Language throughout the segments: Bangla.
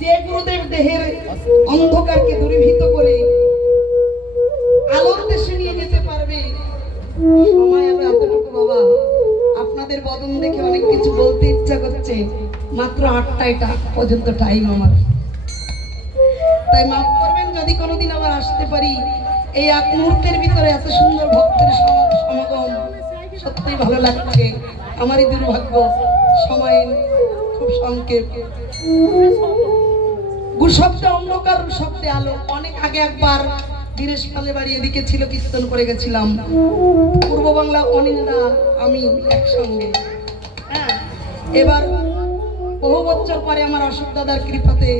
যে গুরুদেব দেহের অন্ধকারকে দূরীভূত করে আলোর দেশে নিয়ে যেতে পারবে, সময় হবে এতটুকু বাবা। আপনাদের বদন দেখে অনেক কিছু বলতে ইচ্ছা করছে, মাত্র 8টা পর্যন্ত টাইম আমার, তাই মাফ করবেন যদি কোনোদিন আবার আসতে পারি। এই এক মুহূর্তের ভিতরে এত সুন্দর ভক্তের সমাগম, সত্যিই ভালো লাগছে। আমারই দুর্ভাগ্য, সময় খুব সংক্ষেপ। গুশব্দে অন্ধকার, শব্দে আলো। অনেক আগে একবার দীনেশ পালে বাড়ি এদিকে ছিল, কীর্তন করে গেছিলাম। পূর্ব বাংলা অনিন্দা আমি একসঙ্গে। হ্যাঁ, এবার বহু বছর পরে আমার অশোক দাদার কৃপাতে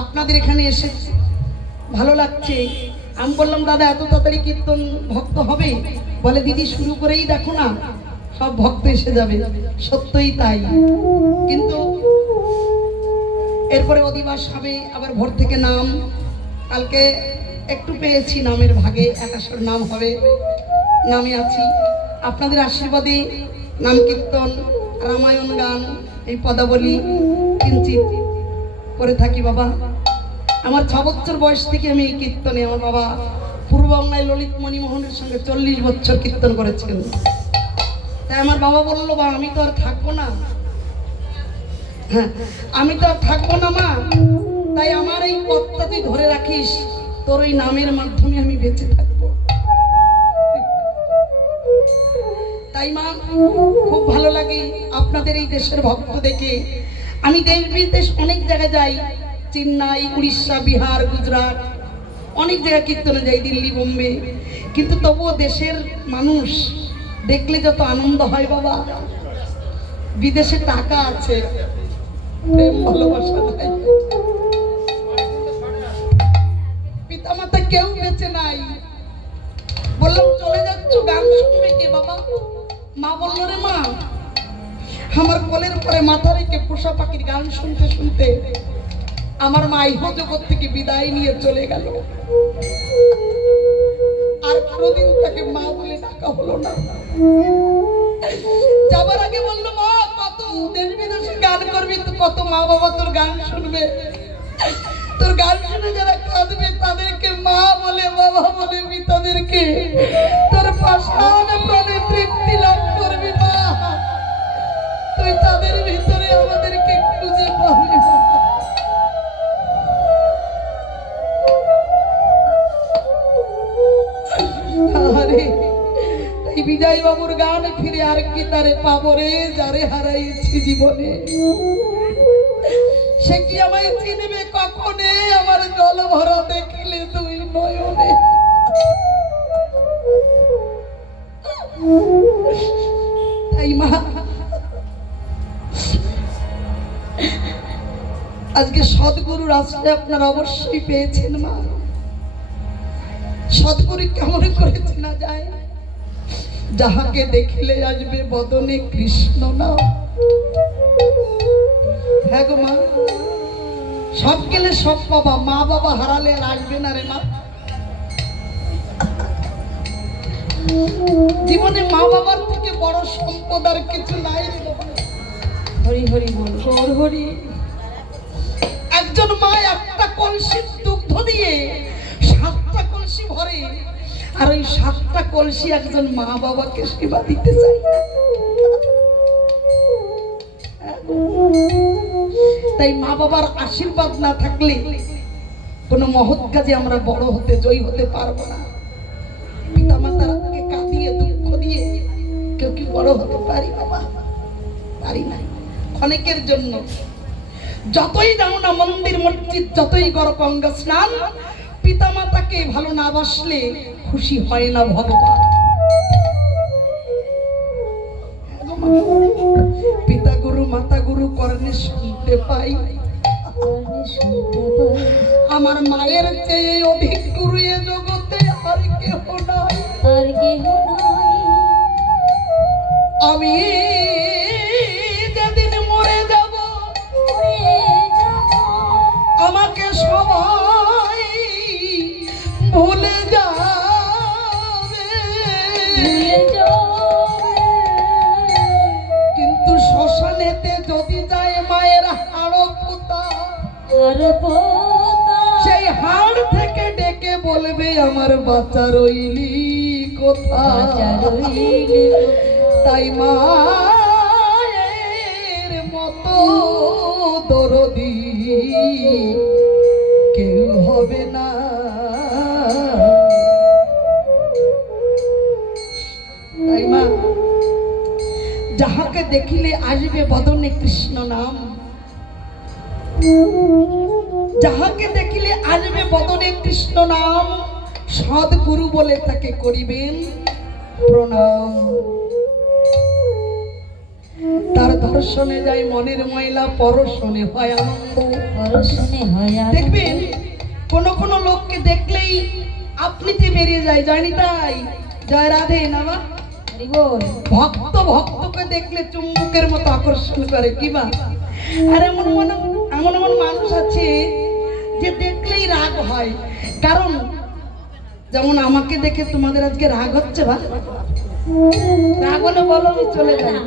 আপনাদের এখানে এসেছি, ভালো লাগছে। আমি বললাম দাদা এত তাড়াতাড়ি কীর্তন ভক্ত হবে? বলে দিদি শুরু করেই দেখো না, সব ভক্ত এসে যাবে। সত্যই তাই, কিন্তু এরপরে অধিবাস হবে, আবার ভোর থেকে নাম। কালকে একটু পেয়েছি নামের ভাগে, 21 নাম হবে, নামে আছি। আপনাদের আশীর্বাদে নাম কীর্তন, রামায়ণ গান, এই পদাবলী কিঞ্চিত করে থাকি বাবা। আমার 6 বছর বয়স থেকে আমি এই কীর্তনে, আমার বাবা পূর্ব বাংলায় ললিত মণিমোহনের সঙ্গে 40 বছর কীর্তন করেছেন। তাই আমার বাবা বললো, বা আমি তো আর থাকবো না। হ্যাঁ, আমি তো আর থাকবো না মা, তাই আমার এই পথটা তুই ধরে রাখিস, তোর ওই নামের মাধ্যমে আমি বেঁচে থাকবো। তাই মা খুব ভালো লাগে আপনাদের এই দেশের ভক্ত দেখে। আমি দেশ বিদেশ অনেক জায়গায় যাই, চেন্নাই, উড়িষ্যা, বিহার, গুজরাট, অনেক জায়গায় কীর্তনে যাই, দিল্লি, বোম্বে, কিন্তু তবুও দেশের মানুষ দেখলে যত আনন্দ হয় বাবা। বিদেশে টাকা আছে, প্রেম ভালোবাসা নাই, পিতামাতা কেউ বেঁচে নাই। বললাম চলে যাচ্ছ, গান শুনবে কে বাবা? মা বললো, রে মা, আমার কোলের পরে মাথা রেখে পোষা পাখির গান শুনতে শুনতে আমার মা ইহ জগৎ থেকে বিদায় নিয়ে চলে গেল। আর কোনদিন তাকে মা বলে ডাকা হলো না। যাবার আগে বললো, মা কত দেশ বিদেশে গান করবি, তো কত মা বাবা তোর গান শুনবে, তোর গান শুনে যারা কাঁদবে তাদেরকে মা বলে, বাবা বলে, তাদেরকে তোর পাষাণ প্রাণে তৃপ্তি লাভ করবি মা। তুই তাদের ভিতরে আমাদেরকে খুঁজে পাবি মা। এই বিজয় বাবুর গান ফিরে আর কি তারে পাবো রে, যারে হারাইছি জীবনে। সে কি আমায় চিনবে কখনে, আমার জল ভরা দেখলে তুই নয়নে। তাই মা আজকে সদ্গুরুর আশ্রয় আপনারা অবশ্যই পেয়েছেন মা। সদ্গুরু কেমন করে চেনা যায়? যাহাকে দেখিলে আসবে বদনে কৃষ্ণ নাম। হ্যাঁ গো মা, সব গেলে সব পাবা, মা বাবা হারালে আর আসবে না রে মা। জীবনে মা বাবার থেকে বড় সম্পদ আর কিছু নাই। হরি হরি বল, হরি হরি। একজন মা একটা কলসি দুগ্ধ দিয়ে 7টা কলসি ভরে, আর ওই 7টা কলসি একজন মা বাবাকে সেবা দিতে চায়। তাই মা বাবার আশীর্বাদ না থাকলে কোন মহৎ কাজে আমরা বড় হতে, জয়ী হতে পারবো না। পিতা মাতাকে কাঁদিয়ে দুঃখ দিয়ে কেউ কি বড় হতে পারি বাবা? পারি না। অনেকের জন্য যতই যাও না মন্দির মসজিদ, যতই করো গঙ্গা স্নান, পিতা মাতাকে ভালো না বাসলে খুশি হয় না ভগবান। পিতা গুরু মাতা গুরু কর্ণে শুনতে পাই, আমার মায়ের চেয়ে অধিক গুরু এ জগতে আর কেহ নাই, আর কেহ নাই। আমি যেদিন মরে যাব, আমাকে সবাই ভুলে যাবে, কিন্তু শ্মশানেতে যদি যায় মায়ের হাড় পুতা, সেই হাড় থেকে ডেকে বলবে আমার বাচ্চা রইলি কোথায়। তাই মায়ের মতো দরদি কেউ হবে না। তাই মা যাহাকে দেখিলে আসবে বদনে কৃষ্ণ নাম, যাহাকে দেখিলে আসবে বদনে কৃষ্ণ নাম, সদ্গুরু বলে তাকে করিবেন প্রণাম। তার দর্শনে যায় মনের ময়লা, পরশনে হয় আনন্দ। দেখবেন কোন কোন লোককে দেখলেই আপনিতে বেরিয়ে যায়, জানি তাই। জয় রাধে নামা। ভক্ত ভক্তকে দেখলে চুম্বকের মতো আকর্ষণ করে কিবা। আর এমন এমন মানুষ আছে যে দেখলেই রাগ হয়। কারণ যেমন আমাকে দেখে তোমাদের আজকে রাগ হচ্ছে, বা রাগ হলে বলো আমি চলে যাই,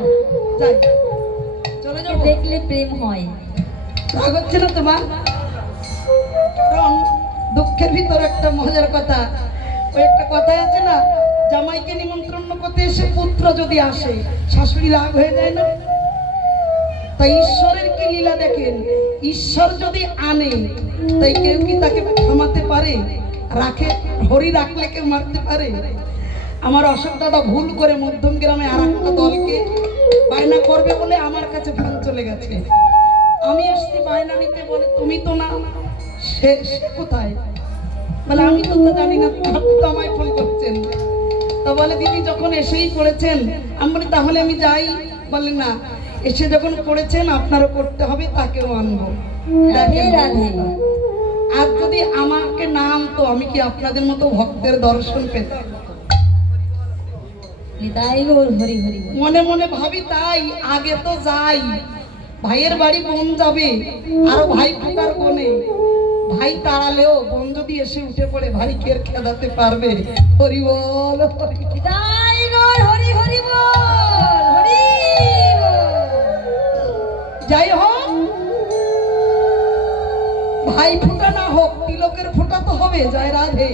চলে যাও, দেখলে প্রেম হয়। রাগ হচ্ছে না তোমার? কারণ দুঃখের ভিতর একটা মজার কথা, ওই একটা কথাই আছে না, জামাইকে নিমন্ত্রণ করতে এসে পুত্র যদি আসে শাশুড়ি রাগ হয়ে যায় না? তাই ঈশ্বরের কি লীলা দেখেন, ঈশ্বর যদি আনে তাই কেউ কি তাকে থামাতে পারে? রাখে হরি রাখলে কেউ মারতে পারে? আমার অশোক দাদা ভুল করে মধ্যম গ্রামে আর একটা দলকে বায়না করবে বলে আমার কাছে ফোন চলে গেছে। আমি এসছি বায়না নিতে, বলে তুমি তো না, সে কোথায়? বলে আমি তো জানি না, আপনি তো আমায় ফোন করছেন। তা বলে দিদি যখন এসেই পড়েছেন, আমি বলি তাহলে আমি যাই। বলে না, এসে যখন পড়েছেন আপনারও করতে হবে, তাকেও আনবো। আর যদি আমাকে না আনতো আমি কি আপনাদের মতো ভক্তের দর্শন পেতাম? মনে মনে ভাবি তাই, আগে তো যাই। ভাইয়ের বাড়ি বোন যাবে, আরো ভাই ফুটার বোনে, ভাই তাড়ালেও বোন যদি এসে উঠে পড়ে ভাই কে খেদাতে পারবে? হরি বল, যাই হোক ভাই ফুটা না হোক, তিলকের ফোঁটা তো হবে। জয় রাধে।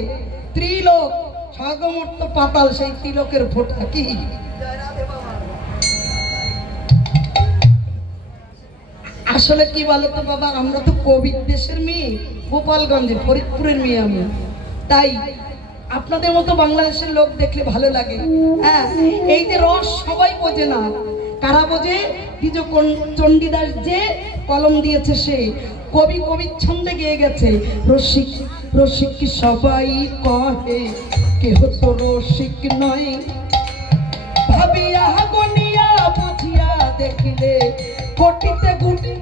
ত্রিলোক স্বর্গমর্ত পাতাল, সেই তিলকের ফোঁটা কি? আসলে কি বলতো বাবা, আমরা তো কোভিড দেশের মেয়ে, গোপালগঞ্জের ফরিদপুরের মেয়ে আমি। তাই আপনাদের মতো বাংলাদেশের লোক দেখলে ভালো লাগে। হ্যাঁ, এই যে রস সবাই বোঝে না, কারা বোঝে? দ্বিজ চণ্ডীদাস যে কলম দিয়েছে সে, কবি কবি ছন্দে গেয়ে গেছে, রসিক রসিক সবাই কহে, কেহ তো রসিক নয়, ভাবিয়া গনিয়া বুঝিয়া দেখিলে কোটিতে গুটি,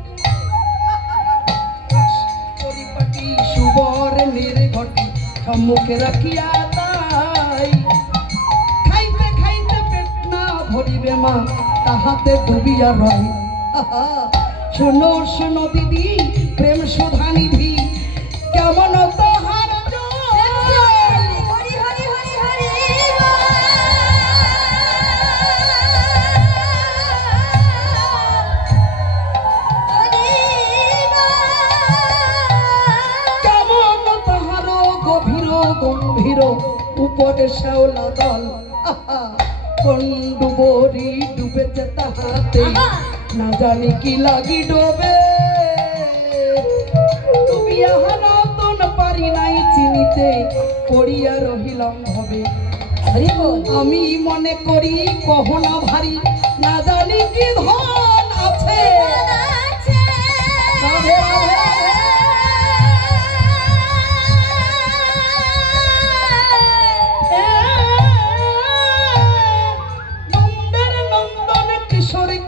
পরিপাটি সুবর নির্ঘটি সম্মুখে রাখিয়া, তাই খাইতে খাইতে পেট না ভরিবে মা, তাহাতে ডুবিয়া রয়। শোনো শোনো দিদি, প্রেম সুধা নিধি, কেমন তাহার গম্ভীর উপরে শ্যাওলা দল, কন্ডুবরি ডুবেছে তাহাতে, না জানি কি লাগি ডোবে, ডুবিয়া নতুন পারি নাই চিনিতে, পড়িয়া রহিলাম ভবে। আমি মনে করি কহনা ভারী, না জানি কি ধন আছে।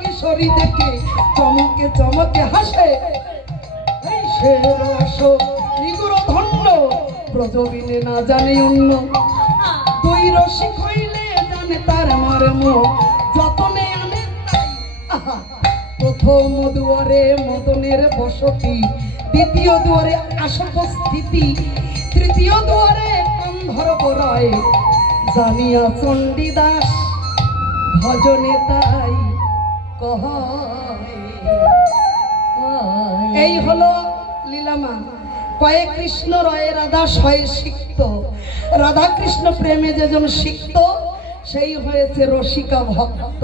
কিশোরী দেখে চমকে চমকে হাসে, সে রস নিগুড় ধন্য, ব্রজবিনে না জানে অন্য, দুই রসিক হইলে জানে তার মর্ম, যতনে আনে তাই। প্রথম দুয়ারে মদনের বসতি, দ্বিতীয় দুয়ারে আসপস্থিতি, তৃতীয় দুয়ারে গন্ধর্ব রয়, জানিয়া চণ্ডীদাস ভজনে তাই এই হলো লীলামা কয়ে কৃষ্ণ রয়ে রাধা শয়ে সিক্ত, রাধা কৃষ্ণ প্রেমে যেজন সিক্ত সেই হয়েছে রসিকা ভক্ত।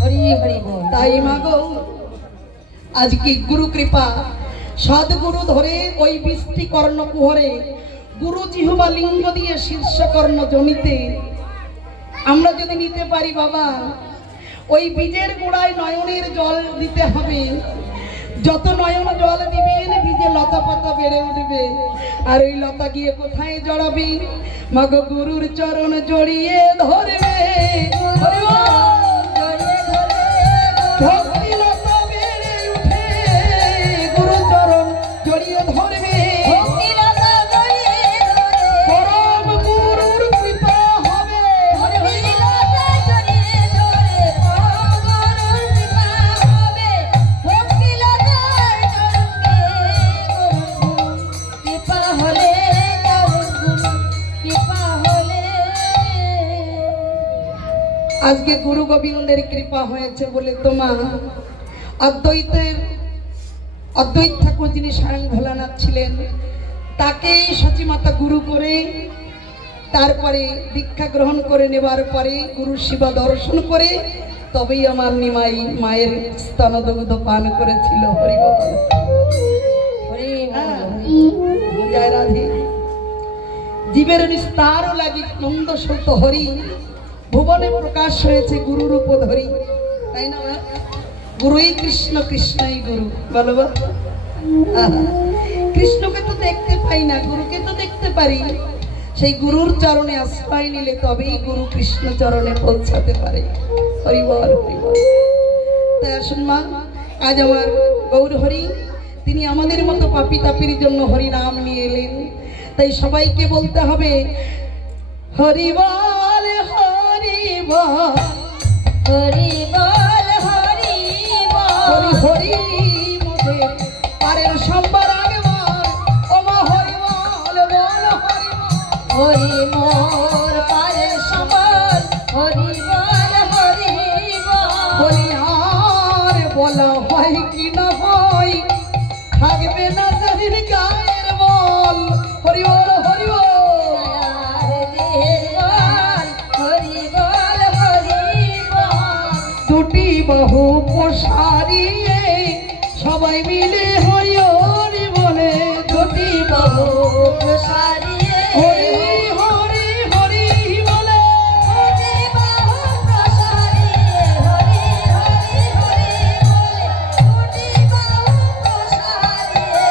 হরি হরি বল। তাই মাগো আজকে গুরু কৃপা সদ্গুরু ধরে ওই বৃষ্টি কর্ণ কুহরে গুরু জিহ্বা লিঙ্গ দিয়ে শীর্ষ কর্ণ জমিতে আমরা যদি নিতে পারি বাবা, ওই বীজের গোড়ায় নয়নের জল দিতে হবে। যত নয়ন জল দিবেন বীজে লতা পাতা বেড়ে উঠবে। আর ওই লতা গিয়ে কোথায় জড়াবে? মাগো গুরুর চরণ জড়িয়ে ধরবে। ভক্তি লতা বেড়ে উঠে গুরু চরণ জড়িয়ে ধরবে। পরম গুরুর কৃপা হবে। আজকে গুরু গোবিন্দের কৃপা হয়েছে বলে তোমার অদ্বৈত ঠাকুর যিনি স্বয়ং ভোলানাথ ছিলেন তাকেই সচিমাতা গুরু করে তারপরে দীক্ষা গ্রহণ করে নেবার পরে গুরু শিবা দর্শন করে তবেই আমার নিমাই মায়ের স্তনদুগ্ধ পান করেছিল। হরি বল। জয় রাধে। জীবের নিস্তার লাগি নন্দ সৌত হরি, ভুবনে প্রকাশ হয়েছে গুরু রূপ ধরি। তাই না? গুরুই কৃষ্ণ, কৃষ্ণই গুরু। বলো কৃষ্ণকে তো দেখতে পাই না, গুরুকে তো দেখতে পারি। সেই গুরুর চরণে আশ্রয় নিলে তবেই গুরু কৃষ্ণ চরণে পৌঁছাতে পারে। হরি বল, হরি বল। তাই আসুন মা, আজ আমার গৌর হরি তিনি আমাদের মতো পাপী তাপির জন্য হরি নাম নিয়ে এলেন। তাই সবাইকে বলতে হবে হরি বল, হরি বল, হরি বল, হরি বল, হরি মুখে পারের সম্বার আগেবার ওমা হরি বল, বল হরি মোর পারের সম্বার হরি বল, হরি বল। হরি আর বলা হয় কি না হয়, থাকবে না শরীর গায়ের বল। হরি বল, হরি বল, দুটি বাহু প্রসারিয়ে সবাই মিলে হরি হরি বলে। দুটি বাহু প্রসারিয়ে হরি হরি হরি বলে। দুটি বাহু প্রসারিয়ে হরি হরি হরি বলে। দুটি বাহু প্রসারিয়ে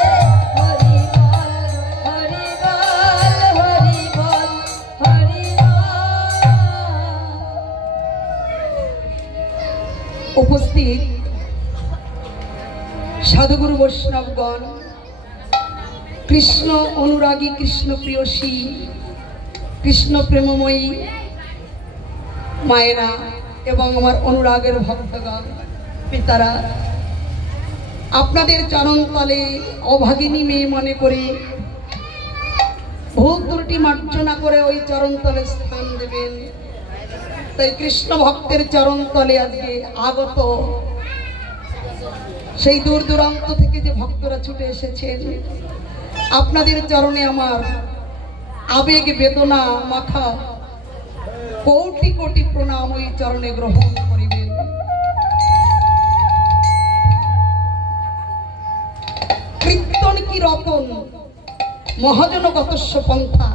হরি বল, হরি বল, হরি বল, হরি বল। উপস্থিত সাধুগুরু বৈষ্ণবগণ, কৃষ্ণ অনুরাগী, কৃষ্ণ প্রিয়সী, কৃষ্ণ প্রেমময়ী মায়েরা এবং আমার অনুরাগের ভক্তগণ, পিতারা, আপনাদের চরণতলে অভাগিনী মেয়ে মনে করে ভুল ত্রুটি মার্জনা করে ওই চরণতলে স্থান দেবেন। তাই কৃষ্ণ ভক্তের চরণতলে আজকে আগত সেই দূর দূরান্ত থেকে যে ভক্তরা ছুটে এসেছেন, আপনাদের চরণে আমার আবেগ বেদনা মাখা কোটি কোটি প্রণাম ওই চরণে গ্রহণ করিবেন। কীর্তন কি রতন, মহাজন গতস্য পন্থা।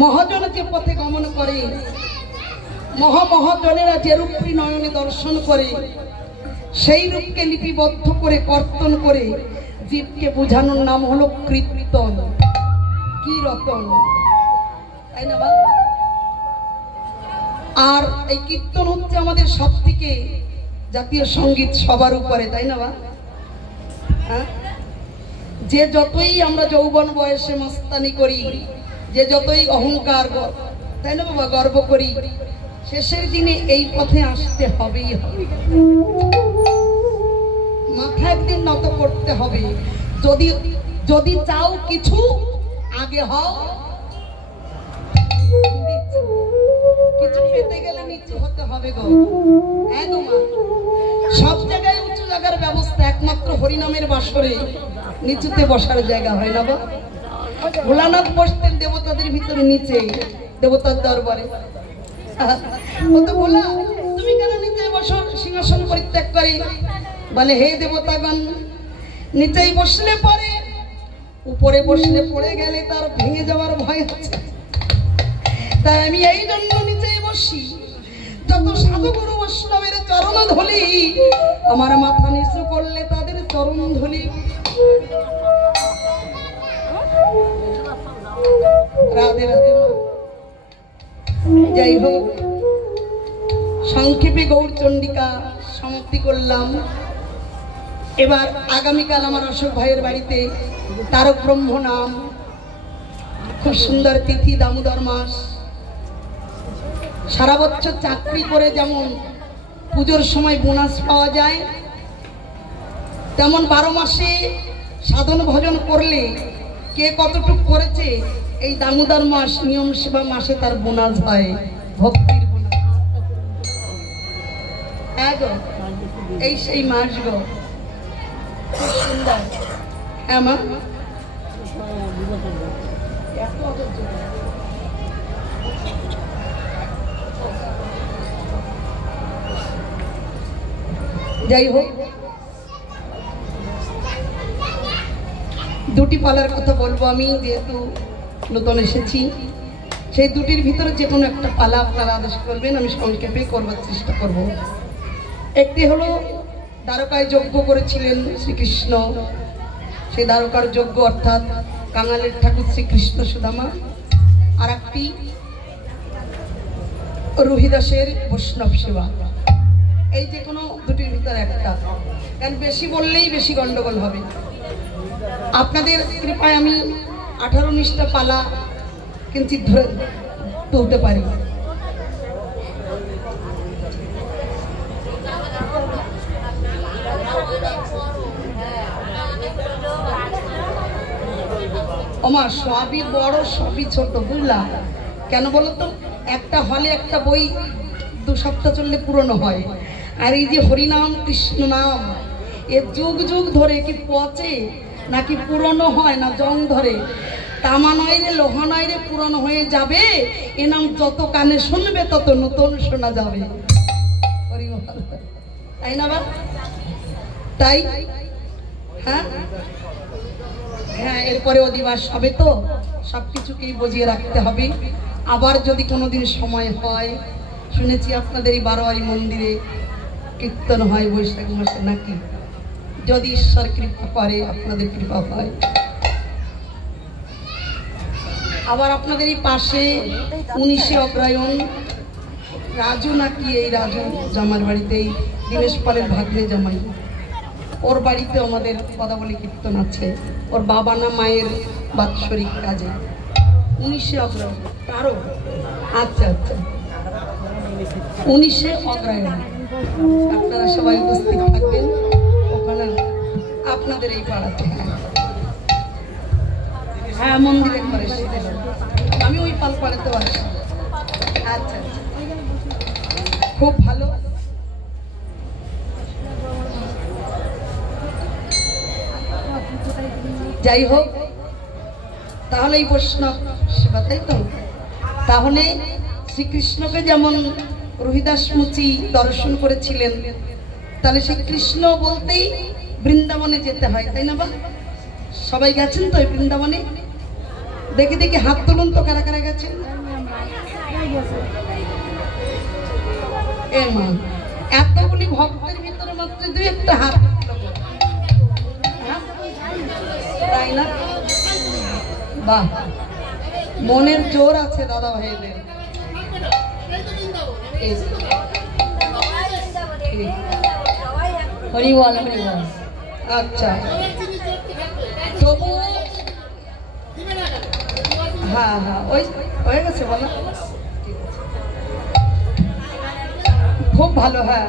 মহাজন যে পথে গমন করে, মহামহাজনেরা যে রূপটি নয়নে দর্শন করে, সেই রূপকে লিপিবদ্ধ করে কর্তন করে জীবকে বোঝানোর নাম হলো কীর্তন। কি রতন, তাই না? আর এই কীর্তন হচ্ছে আমাদের সব থেকে জাতীয় সঙ্গীত সবার উপরে, তাই না? যে যতই আমরা যৌবন বয়সে মস্তানি করি, যে যতই অহংকার, তাই না বাবা, গর্ব করি, শেষের দিনে এই পথে আসতে হবেই হবে। মাথা একদিন নত করতে হবে। যদি যদি চাও কিছু, আগে হও কিছু পেতে গেলে নিচু হতে হবে গো। সব জায়গায় উঁচু জায়গার ব্যবস্থা, একমাত্র হরিনামের বাসরে নিচুতে বসার জায়গা হয় না। বা ভোলানাথ বসতেন দেবতাদের ভিতরে নিচে, দেবতার দরবারে। বলা তুমি কেন নিচে বসো সিংহাসন পরিত্যাগ করে? বলে হে দেবতাগণ, নিচেই বসলে পরে উপরে বসলে পড়ে গেলে তার ভেঙে যাওয়ার ভয় আছে, তাই আমি এই জন্য নিচেই বসি। যত সাধুগুরু বৈষ্ণবের চরণ ধুলি, আমার মাথা নিচু করলে তাদের চরণ ধুলি। রাধে রাধে। যাই হোক, সংক্ষেপে গৌরচন্ডিকা সমাপ্তি করলাম। এবার আগামীকাল আমার অশোক ভাইয়ের বাড়িতে তারক ব্রহ্ম নাম, খুব সুন্দর তিথি, দামোদর মাস। সারা বছর চাকরি করে যেমন পুজোর সময় বোনাস পাওয়া যায়, তেমন 12 মাসে সাধন ভজন করলে কে কতটুকু করেছে এই দামোদর মাস নিয়ম সেবা মাসে তার বোনাস হয়, ভক্তির বোনাস। এই সেই মাস গো, খুব সুন্দর। হ্যাঁ মা, যাই হোক, দুটি পালার কথা বলবো আমি, যেহেতু নতুন এসেছি। সেই দুটির ভিতরে যে কোনো একটা পালা আপনারা আদেশ করবেন, আমি সংক্ষেপে করবার চেষ্টা করব। একটি হলো দ্বারকায় যজ্ঞ করেছিলেন শ্রীকৃষ্ণ, সেই দ্বারকার যজ্ঞ অর্থাৎ কাঙালের ঠাকুর শ্রীকৃষ্ণ সুদামা। আর একটি রুহিদাসের বৈষ্ণব সেবা। এই যে কোনো দুটির ভিতরে একটা, কারণ বেশি বললেই বেশি গন্ডগোল হবে। আপনাদের কৃপায় আমি 18-19টা পালা কিঞ্চিত ধরে তুলতে পারি। আমার সবই বড় সবই ছোট, বুঝলা? কেন বলো তো, একটা হলে একটা বই 2 সপ্তাহ চললে পুরনো হয়, আর এই যে হরিনাম কৃষ্ণ নাম এ যুগ যুগ ধরে কি পচে নাকি পুরনো হয় না জং ধরে? তামা নয় রে, লোহা নয় রে, পুরনো হয়ে যাবে। এ নাম যত কানে শুনবে তত নতুন শোনা যাবে, তাই না? তাই হ্যাঁ হ্যাঁ, এরপরে অধিবাস হবে তো সবকিছুকেই বুঝিয়ে রাখতে হবে। আবার যদি কোনোদিন সময় হয়, শুনেছি আপনাদের এই বারোয়ারি মন্দিরে কীর্তন হয় বৈশাখ মাসে নাকি, যদি ঈশ্বর কৃপা করে, আপনাদের কৃপা হয়। আবার আপনাদের এই পাশে 19শে অগ্রহায়ণ রাজু নাকি, এই রাজু জামার বাড়িতেই দিনেশ পালের ভাগ্নে জামাই, ওর বাড়িতে আমাদের পদাবলী কীর্তন আছে। ওর বাবা না মায়ের বাৎসরিক কাজে 19শে অগ্রহায়ণ। কারো আচ্ছা আচ্ছা, 19শে অগ্রহায়ণ আপনারা সবাই উপস্থিত থাকবেন ওখানে, আপনাদের এই পাড়াতে। হ্যাঁ, মন্দিরে করে আমি ওই পাল পাড়াতেও আসি। আচ্ছা আচ্ছা, খুব ভালো। যাই হোক, তাহলে এই বৈষ্ণব সেবা, তাই তো? তাহলে শ্রীকৃষ্ণকে যেমন রুহিদাস মুচি দর্শন করেছিলেন, তাহলে সেই কৃষ্ণ বলতেই বৃন্দাবনে যেতে হয়, তাই না? বা সবাই গেছেন তো এই বৃন্দাবনে? দেখে দেখে হাত তুলুন তো, কারা কারা গেছেন? এ মা, এতগুলি ভক্তের ভিতরে মাত্র 2-1টা হাত, তাই না? বাহ, মনের জোর আছে দাদা ভাইদের। হরিবল হরিবল। আচ্ছা, তবু হ্যাঁ হ্যাঁ, ওই হয়ে গেছে বলো, খুব ভালো। হ্যাঁ,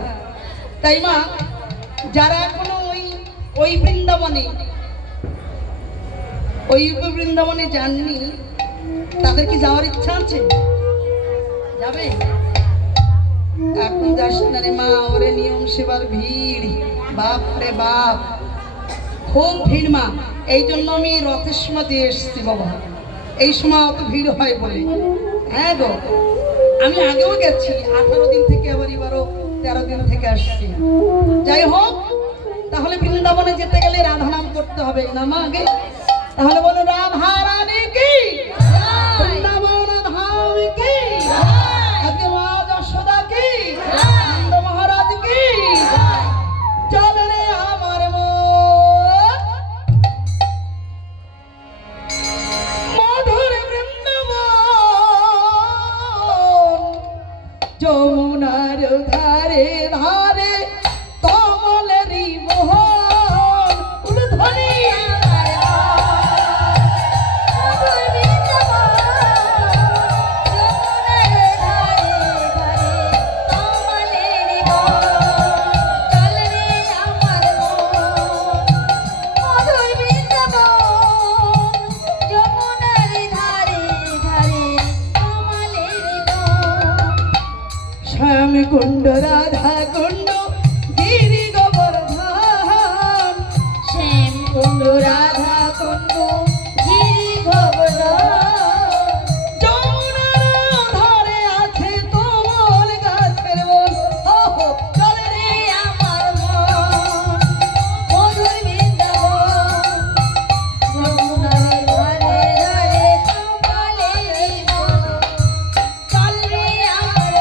তাই মা, যারা এখনো ওই বৃন্দাবনে, ওই বৃন্দাবনে যাননি, তাদের কি যাওয়ার ইচ্ছা আছে? যাবে? এখন যাস না রে মা, ওরে নিয়ম সেবার ভিড়। বাপ রে বাপ, খুব ভিড় মা। এই জন্য আমি রথের সময় দিয়ে এসছি বাবা, এই সময় অত ভিড় হয় বলে। হ্যাঁ গো, আমি আগেও গেছি 18 দিন থেকে, আবার এবারও 13 দিন থেকে আসছি। যাই হোক, তাহলে বৃন্দাবনে যেতে গেলে রাধা নাম করতে হবে না মা আগে? তাহলে বলো রাধা রানী কি, বৃন্দাবন ধাম কি, আজকে মা যশোদা কি, নন্দ মহারাজ কি। চল রে আমার মধুর বৃন্দাবন, যমুনার ধারে ধারে কমলেরই মোহন, উলুধ্বনি কুণ্ড রাধা কুণ্ড গিরি গোবর্ধন, শ্যাম কুণ্ড রাধা কুণ্ড গিরি গোবর্ধন, যমুনার ধারে আছে তোমার গাছের বন। চলে রে আমার মন মধুর বৃন্দাবন, যমুনার ধারে ধারে কমলেরই বন। চল রে আমার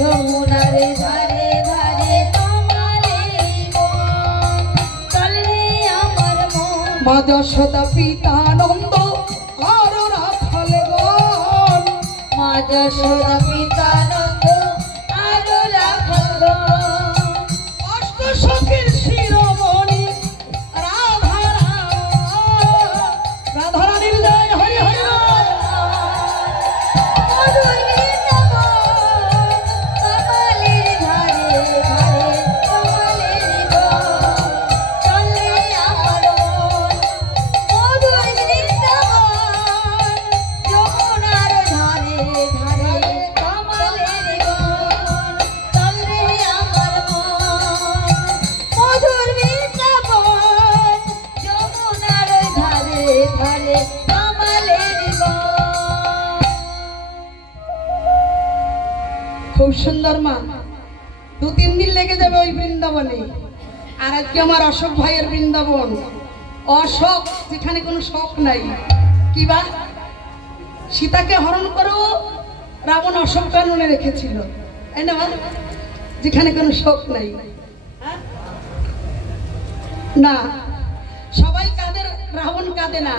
যমুনার ধারে ধারে কমলেরই বন, চল রে আমার মন। মা যশোদা পিতা নন্দ আর রাখাল গণ, মা যশোদা পিতা নন্দ আর রাখাল গণ, অষ্টসখীর শিরোমণি রাধা রানীর জয় হরি হরি। খুব সুন্দর মা, 2-3 দিন লেগে যাবে ওই বৃন্দাবনে। আর আজকে আমার অশোক ভাইয়ের বৃন্দাবন, অশোক যেখানে কোনো শোক নাই। কি বা সীতাকে হরণ করো, রাবণ অশোক কাননে রেখেছিল, তাই না? যেখানে কোনো শোক নাই। না, সবাই কাঁদে, রাবণ কাঁদে না।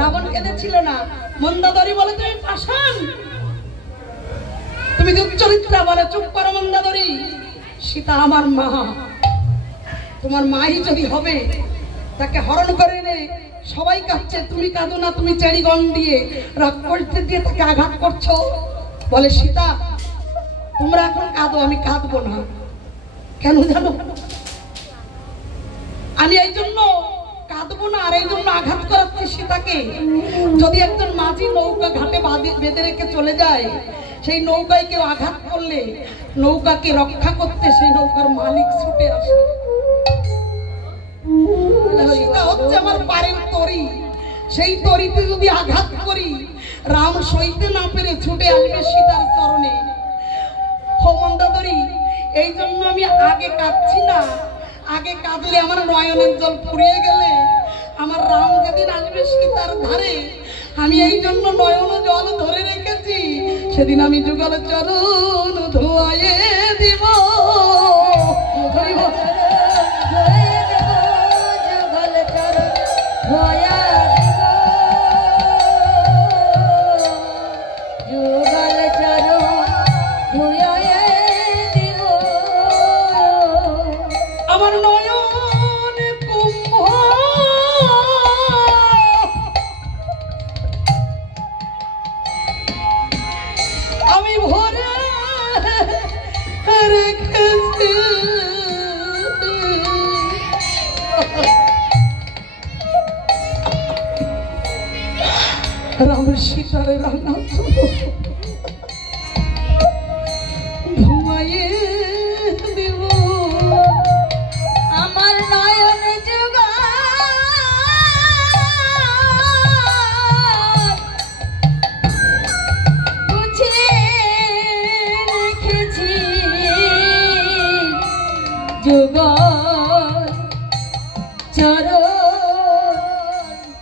রাবণ কেঁদেছিল না। মন্দাদরি বলে তুমি পাষাণ, তুমি দুশ্চরিত্রা বলে চুপ করো মন্দাদরি। সীতা আমার মা, তোমার মাই যদি হবে, তাকে হরণ করে নে। সবাই কাঁদছে, তুমি কাঁদো না, তুমি চেরিগণ দিয়ে রক্ত দিয়ে তাকে আঘাত করছো। বলে সীতা তোমরা এখন কাঁদো, আমি কাঁদবো না। কেন জানো? আমি এই জন্য কাঁদবো না আর এই জন্য আঘাত করাচ্ছি সীতাকে। যদি একজন মাঝি নৌকা ঘাটে বেঁধে রেখে চলে যায়, সেই নৌকায় কেউ আঘাত করলে নৌকাকে রক্ষা করতে সেই নৌকার মালিক ছুটে আসে। সীতা হচ্ছে আমার পারের তরি, সেই তরিতে যদি আঘাত করি, রাম সইতে না পেরে ছুটে আসবে সীতার চরণে। হো মন্দাদরি, এই জন্য আমি আগে কাঁদছি না। আগে কাঁদলে আমার নয়নের জল ফুরিয়ে গেলে আমার রাম যেদিন আসবে সীতার ধারে, আমি এই জন্য নয়ন জল ধরে রেখেছি। সেদিন আমি যুগল চরণ ধোয়ায়ে দিব, যুগল চরণ ধোয়া দিব, যুগল চরণ ধোয়ায়ে দিব। আমার নয়ন কুম্ভ আমি ভরে রেখেছি। রাম সীতার রান্না যুগল চরণ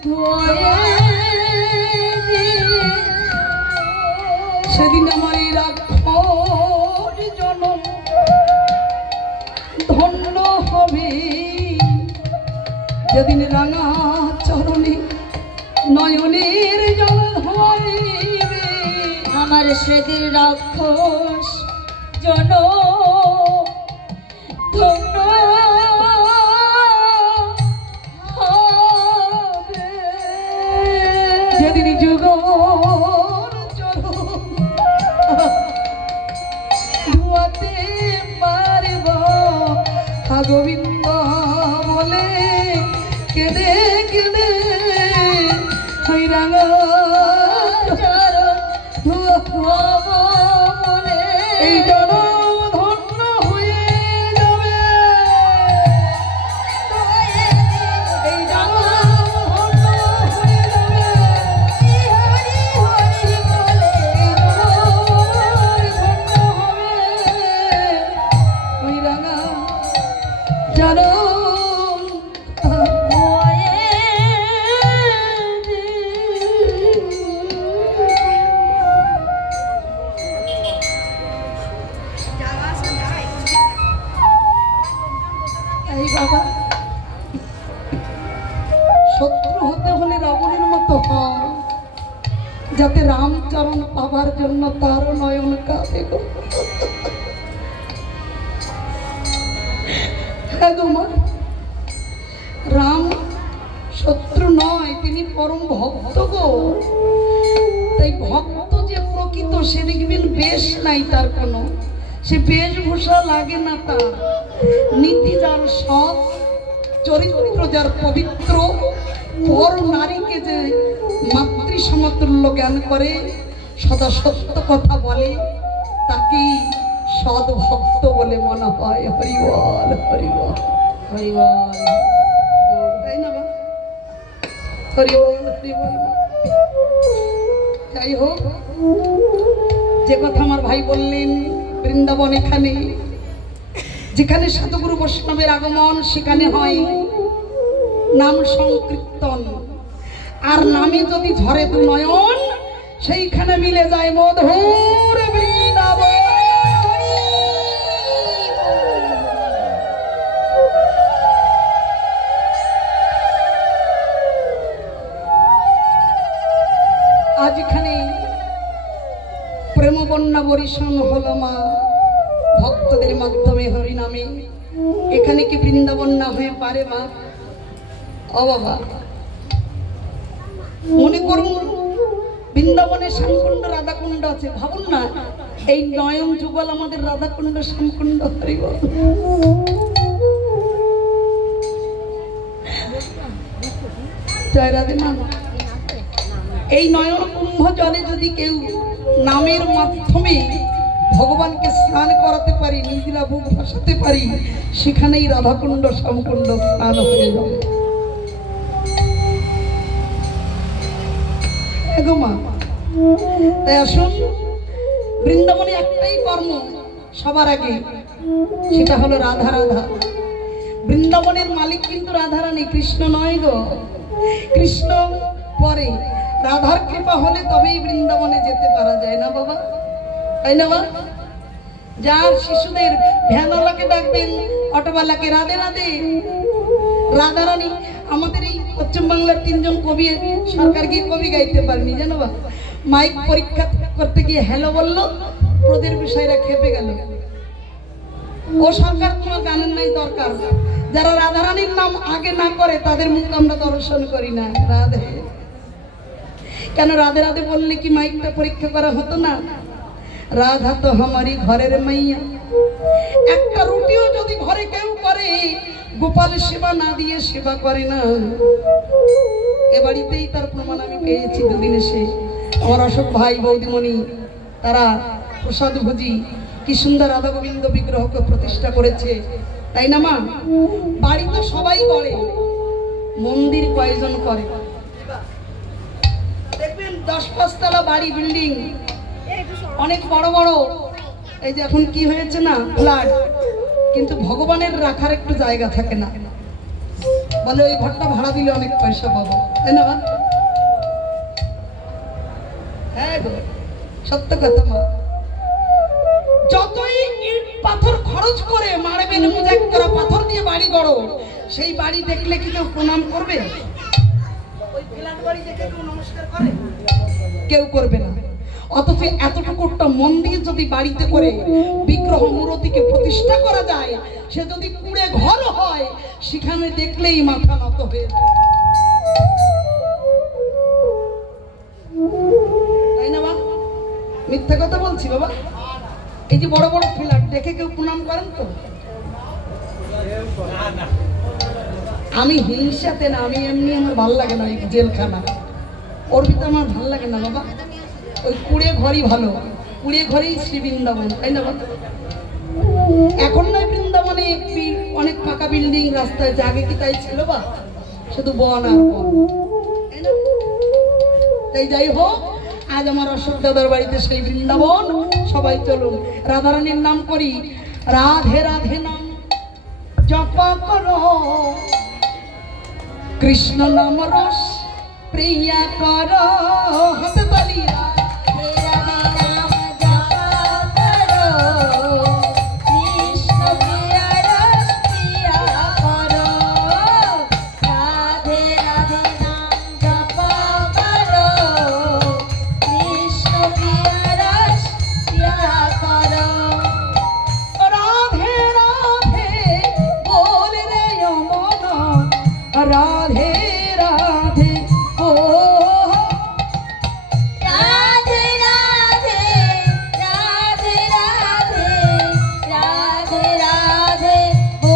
ধোয়ে সেদিন আমার এই রাক্ষস জনম ধন্য হবে, যেদিন রাঙা চরণে নয়নের জল ধরিবে। আমার সেদিন রাক্ষস জন ধন্য হবে, যেদিন যুগল চরণ ধোয়াতে পারব গোবিন্দ বলে কেঁদে কেঁদে ওই রাঙা চরণ ধোব মনে। এই জনম ধন্য হয়ে যাবে, এই জনম ধন্য হয়ে যাবে, হরি হরি বলে এই জনম ধন্য হবে ওই রাঙা জনম। এই বাবা, শত্রু হতে হলে রাবণের মতো হয়, যাতে রামচরণ পাবার জন্য তারও নয়ন কাঁদে গো। হ্যাঁ গো মা, রাম শত্রু নয়, তিনি পরম ভক্ত গো। তাই ভক্ত যে প্রকৃত সে দেখবেন বেশ নাই তার কোনো, সে বেশভূষা লাগে না তার। নীতি যার সৎ, চরিত্র যার পবিত্র, পর নারীকে যে মাতৃ সমতুল্য জ্ঞান করে, সদা সত্য কথা বলে, তাকেই সৎ ভক্ত বলে মনে হয়। হরিবল হরিবল হরিবল, তাই না? হরিবল হরিবল। যাই হোক, যে কথা আমার ভাই বললেন, বৃন্দাবন এখানে, যেখানে সাধুগুরু বৈষ্ণবের আগমন সেখানে হয় নাম সংকীর্তন। আর নামে যদি ঝরে দু নয়ন, সেইখানে মিলে যায় মধুর বৃন্দাবন। আজ এখানে প্রেম বন্যা বরিশন হলো মা ভক্তদের মাধ্যমে হরিনামে। এখানে কি বৃন্দাবন না হয়ে পারে মা? ও বাবা, মনে করুন বৃন্দাবনে শ্যামকুণ্ড রাধাকুণ্ড আছে, ভাবুন না এই নয়ন যুগল আমাদের রাধাকুণ্ড শ্যামকুণ্ড। হরিবল। জয় রাধে মা। এই নয়ন কুম্ভ জলে যদি কেউ নামের মাধ্যমে ভগবানকে স্নান করাতে পারি, নিজলা বুক ভাসাতে পারি, সেখানেই রাধাকুণ্ড শ্যামকুণ্ড স্নান হয়ে যাবে। মা, তাই আসুন, বৃন্দাবনে একটাই কর্ম সবার আগে, সেটা হলো রাধা রাধা। বৃন্দাবনের মালিক কিন্তু রাধারানী, কৃষ্ণ নয় গো। কৃষ্ণ পরে, রাধার কৃপা হলে তবেই বৃন্দাবনে যেতে পারা যায় না বাবা, তাই না? যার শিশুদের ভ্যানওয়ালাকে ডাকবেন, অটোওয়ালাকে রাধে রাধে। রাধারানী আমাদের এই পশ্চিম বাংলার 3 জন কবি সরকার গিয়ে কবি গাইতে পারেনি, জানো বা? মাইক পরীক্ষা করতে গিয়ে হ্যালো বললো, প্রদের বিষয়রা খেপে গেল। ও সরকার তোমার গানের নাই দরকার, যারা রাধারানীর নাম আগে না করে তাদের মুখ আমরা দর্শন করি না। রাধে কেন? রাধে রাধে বললে কি মাইকটা পরীক্ষা করা হতো না? রাধা তো আমারই ঘরের মাইয়া। একটা রুটিও যদি ঘরে কেউ করে, গোপাল সেবা না দিয়ে সেবা করে না। এ বাড়িতেই তার প্রমাণ আমি পেয়েছি। দুদিন এসে আমার অশোক ভাই বৌদিমণি তারা প্রসাদ ভোজি কি সুন্দর রাধা গোবিন্দ বিগ্রহকে প্রতিষ্ঠা করেছে, তাই না মা? বাড়ি তো সবাই করে, মন্দির কয়জন করে? দেখবেন 10-5 তলা বাড়ি, বিল্ডিং অনেক বড় বড়। এই যে এখন কি হয়েছে না, ফ্ল্যাট, কিন্তু ভগবানের রাখার একটু জায়গা থাকে না, বলে ওই ঘরটা ভাড়া দিলে অনেক পয়সা পাবো, তাই না? হ্যাঁ গো, সত্য কথা মা। যতই ইট পাথর খরচ করে মারবেন, মোজাক করা পাথর দিয়ে বাড়ি গড়ো, সেই বাড়ি দেখলে কি কেউ প্রণাম করবে? ওই ফ্ল্যাট বাড়ি দেখে কেউ নমস্কার করে? কেউ করবে না। অথচ এতটুকুটা মন্দির যদি বাড়িতে করে বিগ্রহ মূর্তিকে প্রতিষ্ঠা করা যায়, সে যদি কুড়ে ঘর হয়, সেখানে দেখলেই মাথা নত হয়ে যায়, তাই না বাবা? মিথ্যা কথা বলছি বাবা? এই যে বড় বড় ফ্ল্যাট দেখে কেউ প্রণাম করেন তো? আমি হিংসাতে না, আমি এমনি, আমার ভাল লাগে না এই জেলখানা, ওর ভিতরে আমার ভাল লাগে না বাবা। ওই কুড়ে ঘরই ভালো, কুড়ে ঘরেই শ্রী বৃন্দাবন, তাই না বাবা? এখন নয় বৃন্দাবনে অনেক পাকা বিল্ডিং রাস্তায়, আগে কি তাই ছিল বা? শুধু বন আর বন, তাই না? তাই যাই হোক, আজ আমার অশোক দাদার বাড়িতে সেই বৃন্দাবন। সবাই চলুন রাধারানীর নাম করি। রাধে রাধে নাম জপা করো, কৃষ্ণ নাম রস প্রিয়া করো। হাতে তালি। রাধে রাধে ও রাধে রাধে রাধে রাধে রাধে রাধে ও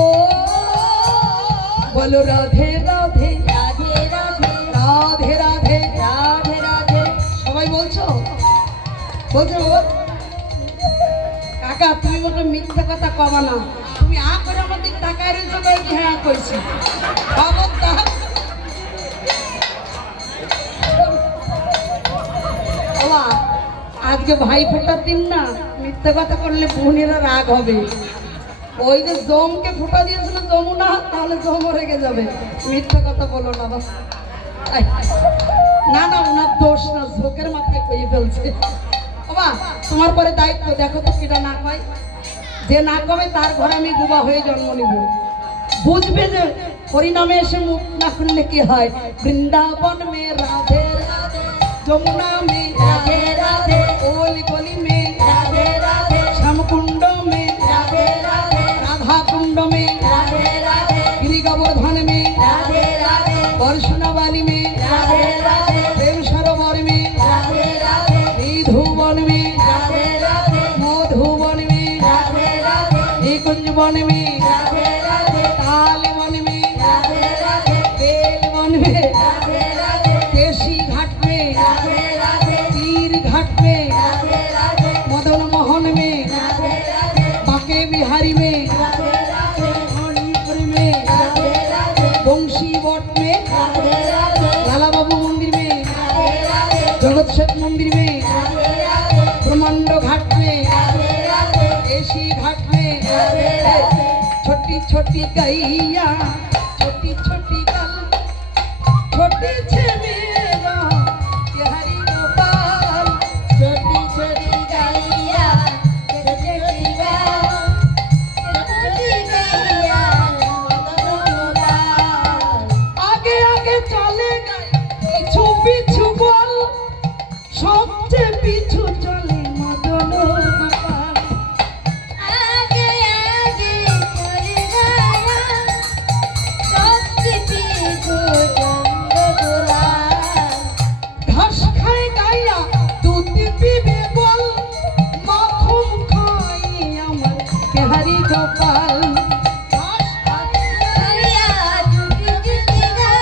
বলো রাধে রাধে রাধে রাধে রাধে রাধে রাধে রাধে। সবাই বলছো? বলছো কাকা? তুমি মতো মিথ্যা কথা কবা না, তুমি আ করে আমার দিক তাকায় রয়েছো, কি হ্যাঁ কইছি আজকে ভাই ফোটার দিন না, মিথ্যা কথা করলে বোনেরা রাগ হবে। ওই যে জমকে ফোটা দিয়েছিল যমুনা, তাহলে জমও রেগে যাবে। মিথ্যা কথা বলো না বাবা। না না, ওনার দোষ না, ঝোঁকের মাথায় কইয়ে ফেলছে বাবা। তোমার পরে দায়িত্ব, দেখো তো কিটা না কয়। যে না কবে তার ঘরে আমি গুবা হয়ে জন্ম নিব। বুঝবে যে হরিনামে এসে মুখ না খুললে কি হয়। বৃন্দাবন মে রাধে রাধে, যমুনা মে রাধে রাধে, ओली गली में राधे राधे, श्याम कुंड में राधे राधे, राधा कुंड में राधे राधे, गिरी गोवर्धन में राधे राधे, वर्षनावाली में राधे राधे, प्रेम सरोवर में राधे राधे, निधुवन में राधे राधे, मधुवन में राधे राधे, निकुंज वन में राधे राधे, ताल वन में राधे राधे, बेल वन में राधे राधे, केशी घाट में राधे राधे, तीर घाट में राधे राधे, मदन मोहन में राधे राधे, बाके बिहारी में राधे राधे, हनीपुर में राधे राधे, बंशी बट में राधे राधे, लाला बाबू मंदिर में राधे राधे, जगत शेख मंदिर में राधे राधे, ब्रह्मांड घाट में राधे राधे, केशी घाट में राधे राधे, छोटी छोटी गैया, छोटी छोटी कल, छोटी छेमेरा हरि गोपाल, छोटी छोटी गैया, छोटी गैया, छोटी गैया, आगे आगे चले गए, पीछू पीछू बोल, सबसे पीछू चले मदन गोपाल, आगे आगे चले गया, सबसे पीछू घास खाए गाया, दूध पीबे बोल, माखन खाई अमर के हरि गोपाल, घास खाया दूध पीबे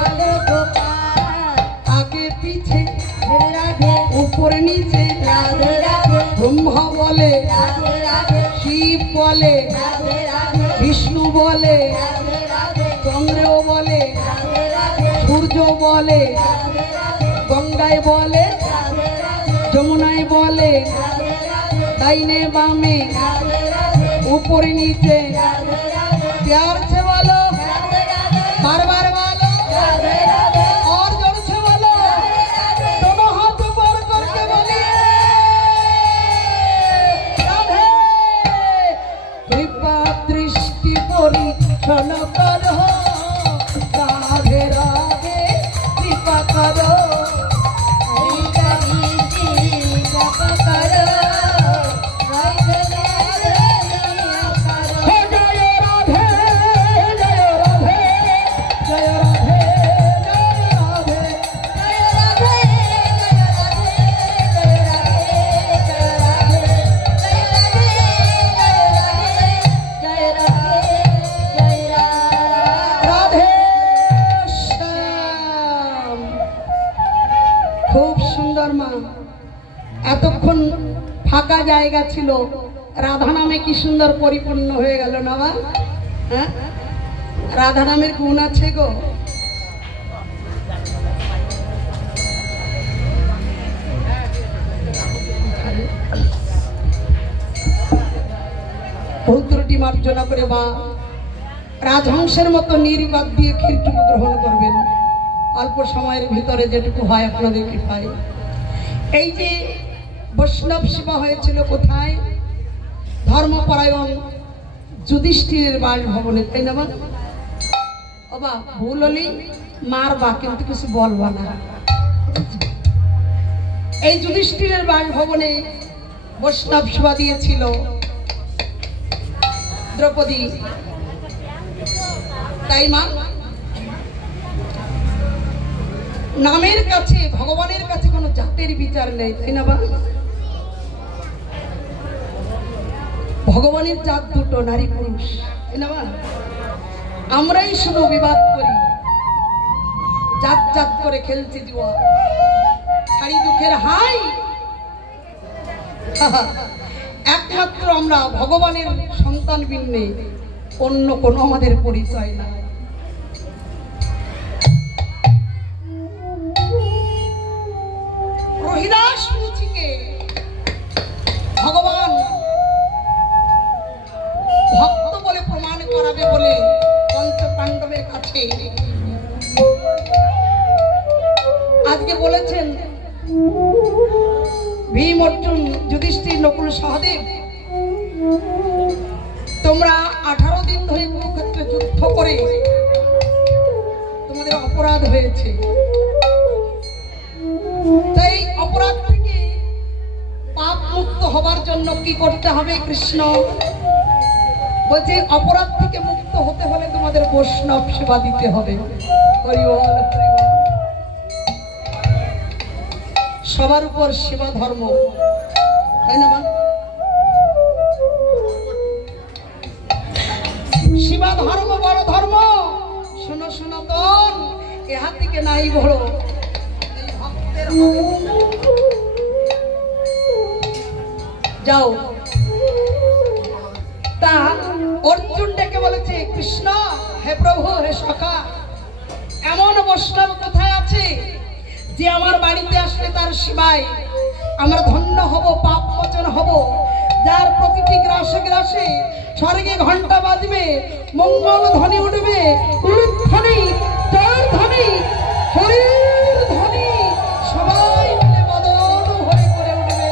हरि गोपाल, आगे पीछे राधे, ऊपर नीचे राधे राधे, ब्रह्मा बोले राधे राधे, शिव बोले राधे राधे, विष्णु बोले राधे राधे, चंद्र बोले राधे राधे, सूर्य बोले राधे राधे, गंगाय बोले राधे राधे, যমুনায় বলে दाहिने बामे ऊपर नीचे प्यार से बोलो बार बार बोलो और जोर से बोलो दोनों हाथ ऊपर करके बोलिए राधे कृपा दृष्टि परीक्षण करो राधे राधे कृपा करो এতক্ষণ ফাঁকা জায়গা ছিল রাধা নামে কি সুন্দর পরিপূর্ণ হয়ে গেল না বা হ্যাঁ রাধা নামের গুণ আছে গো পৌত্রটি মার্জনা করে বা রাজহংসের মতো নির্বাদ দিয়ে ক্ষীরটুকু গ্রহণ করবেন অল্প সময়ের ভিতরে যেটুকু হয় আপনাদের কৃপায় এই যে বৈষ্ণব সেবা হয়েছিল কোথায় ধর্মপরায়ণ যুধিষ্ঠিরের বাসভবনে তাই না বাবা ভুল হলি মারবা কিন্তু কিছু বলবা না এই যুধিষ্ঠিরের বাসভবনে বৈষ্ণব সেবা দিয়েছিল দ্রৌপদী তাই মা নামের কাছে ভগবানের কাছে কোনো জাতের বিচার নেই তাই না বা ভগবানের জাত দুটো নারী পুরুষ তাই না বা আমরাই শুধু বিবাদ করি জাত জাত করে খেলছি জুয়া ছাড়ি দুঃখের হাই একমাত্র আমরা ভগবানের সন্তান বিন্নে অন্য কোনো আমাদের পরিচয় নাই রহিদাস মুচিকে ভগবান ভক্ত বলে প্রমাণ করাবে বলে পঞ্চ পাণ্ডবের কাছে আজকে বলেছেন ভীম অর্জুন যুধিষ্ঠির নকুল সহদেব তোমরা 18 দিন ধরে কুরুক্ষেত্রে যুদ্ধ করে তোমাদের অপরাধ হয়েছে তাই অপরাধ থেকে পাপ মুক্ত হবার জন্য কি করতে হবে কৃষ্ণ বলছে অপরাধ থেকে মুক্ত হতে হলে তোমাদের বৈষ্ণব সেবা দিতে হবে হরি বল সবার উপর সেবা ধর্ম তাই না সেবা ধর্ম বড় ধর্ম শোনো সনাতন এহা থেকে নাই বড় যাও তা অর্জুন ডেকে বলেছে কৃষ্ণ হে প্রভু হে সখা এমন বৈষ্ণব কোথায় আছে যে আমার বাড়িতে আসলে তার সেবায় আমরা ধন্য হব পাপ মোচন হব যার প্রতিটি গ্রাসে গ্রাসে স্বর্গে ঘন্টা বাজবে মঙ্গল ধ্বনি উঠবে ধ্বনি জয় ধ্বনি হরির ধ্বনি সবাই মিলে মদন হরি করে উঠবে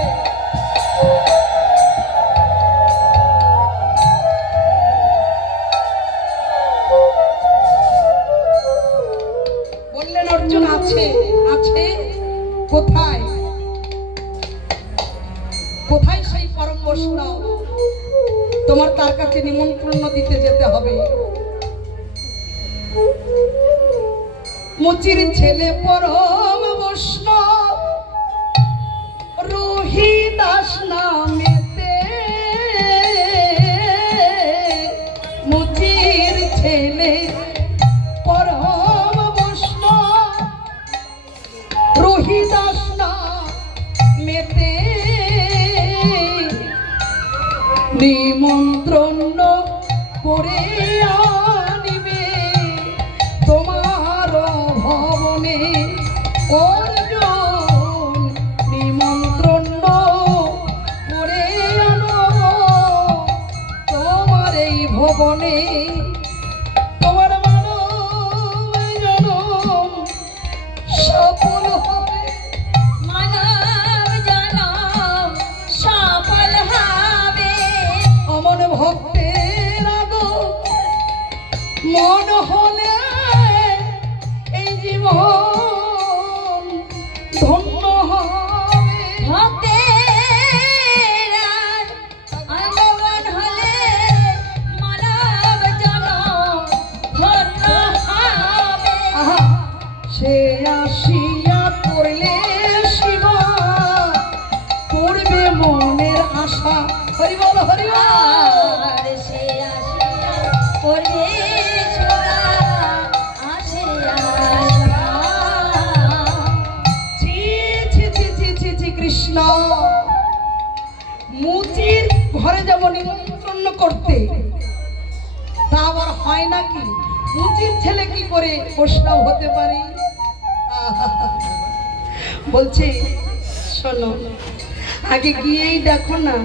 বললেন অর্জুন আছে আছে কোথায় কোথায় সেই পরম বৈষ্ণব তোমার তার কাছে নিমন্ত্রণ দিতে যেতে হবে মুচির ছেলে পরম বৈষ্ণব রহিদাস নামেতে মুচির ছেলে পরম বৈষ্ণব রহিদাস নামেতে নিমন্ত্রণ করে আনিবে তোমার ভবনে অর্জুন নিমন্ত্রণ করে ভবনে তোমার মানব জনম সফল হবে, মানব জনম সফল হবে। অমন ভক্তের আদর মন হলে এই জীবন ধন্য হবে। ভক্তের আগমন হলে মানব জনম ধন্য হবে। আহা, সে আসিয়া পড়লে শিবা পড়বে মনের আশা। হরি বল হরি বল। আর সে আসিয়া পড়বে ছোড়া আসিয়া। ছি ছি ছি ছি ছি ছি কৃষ্ণ, মুচির ঘরে যাব নিমন্ত্রণ করতে, তা আবার হয় নাকি? মুচির ছেলে কি করে বৈষ্ণব হতে পারে? বলছে শোনো, আগে গিয়েই দেখো না,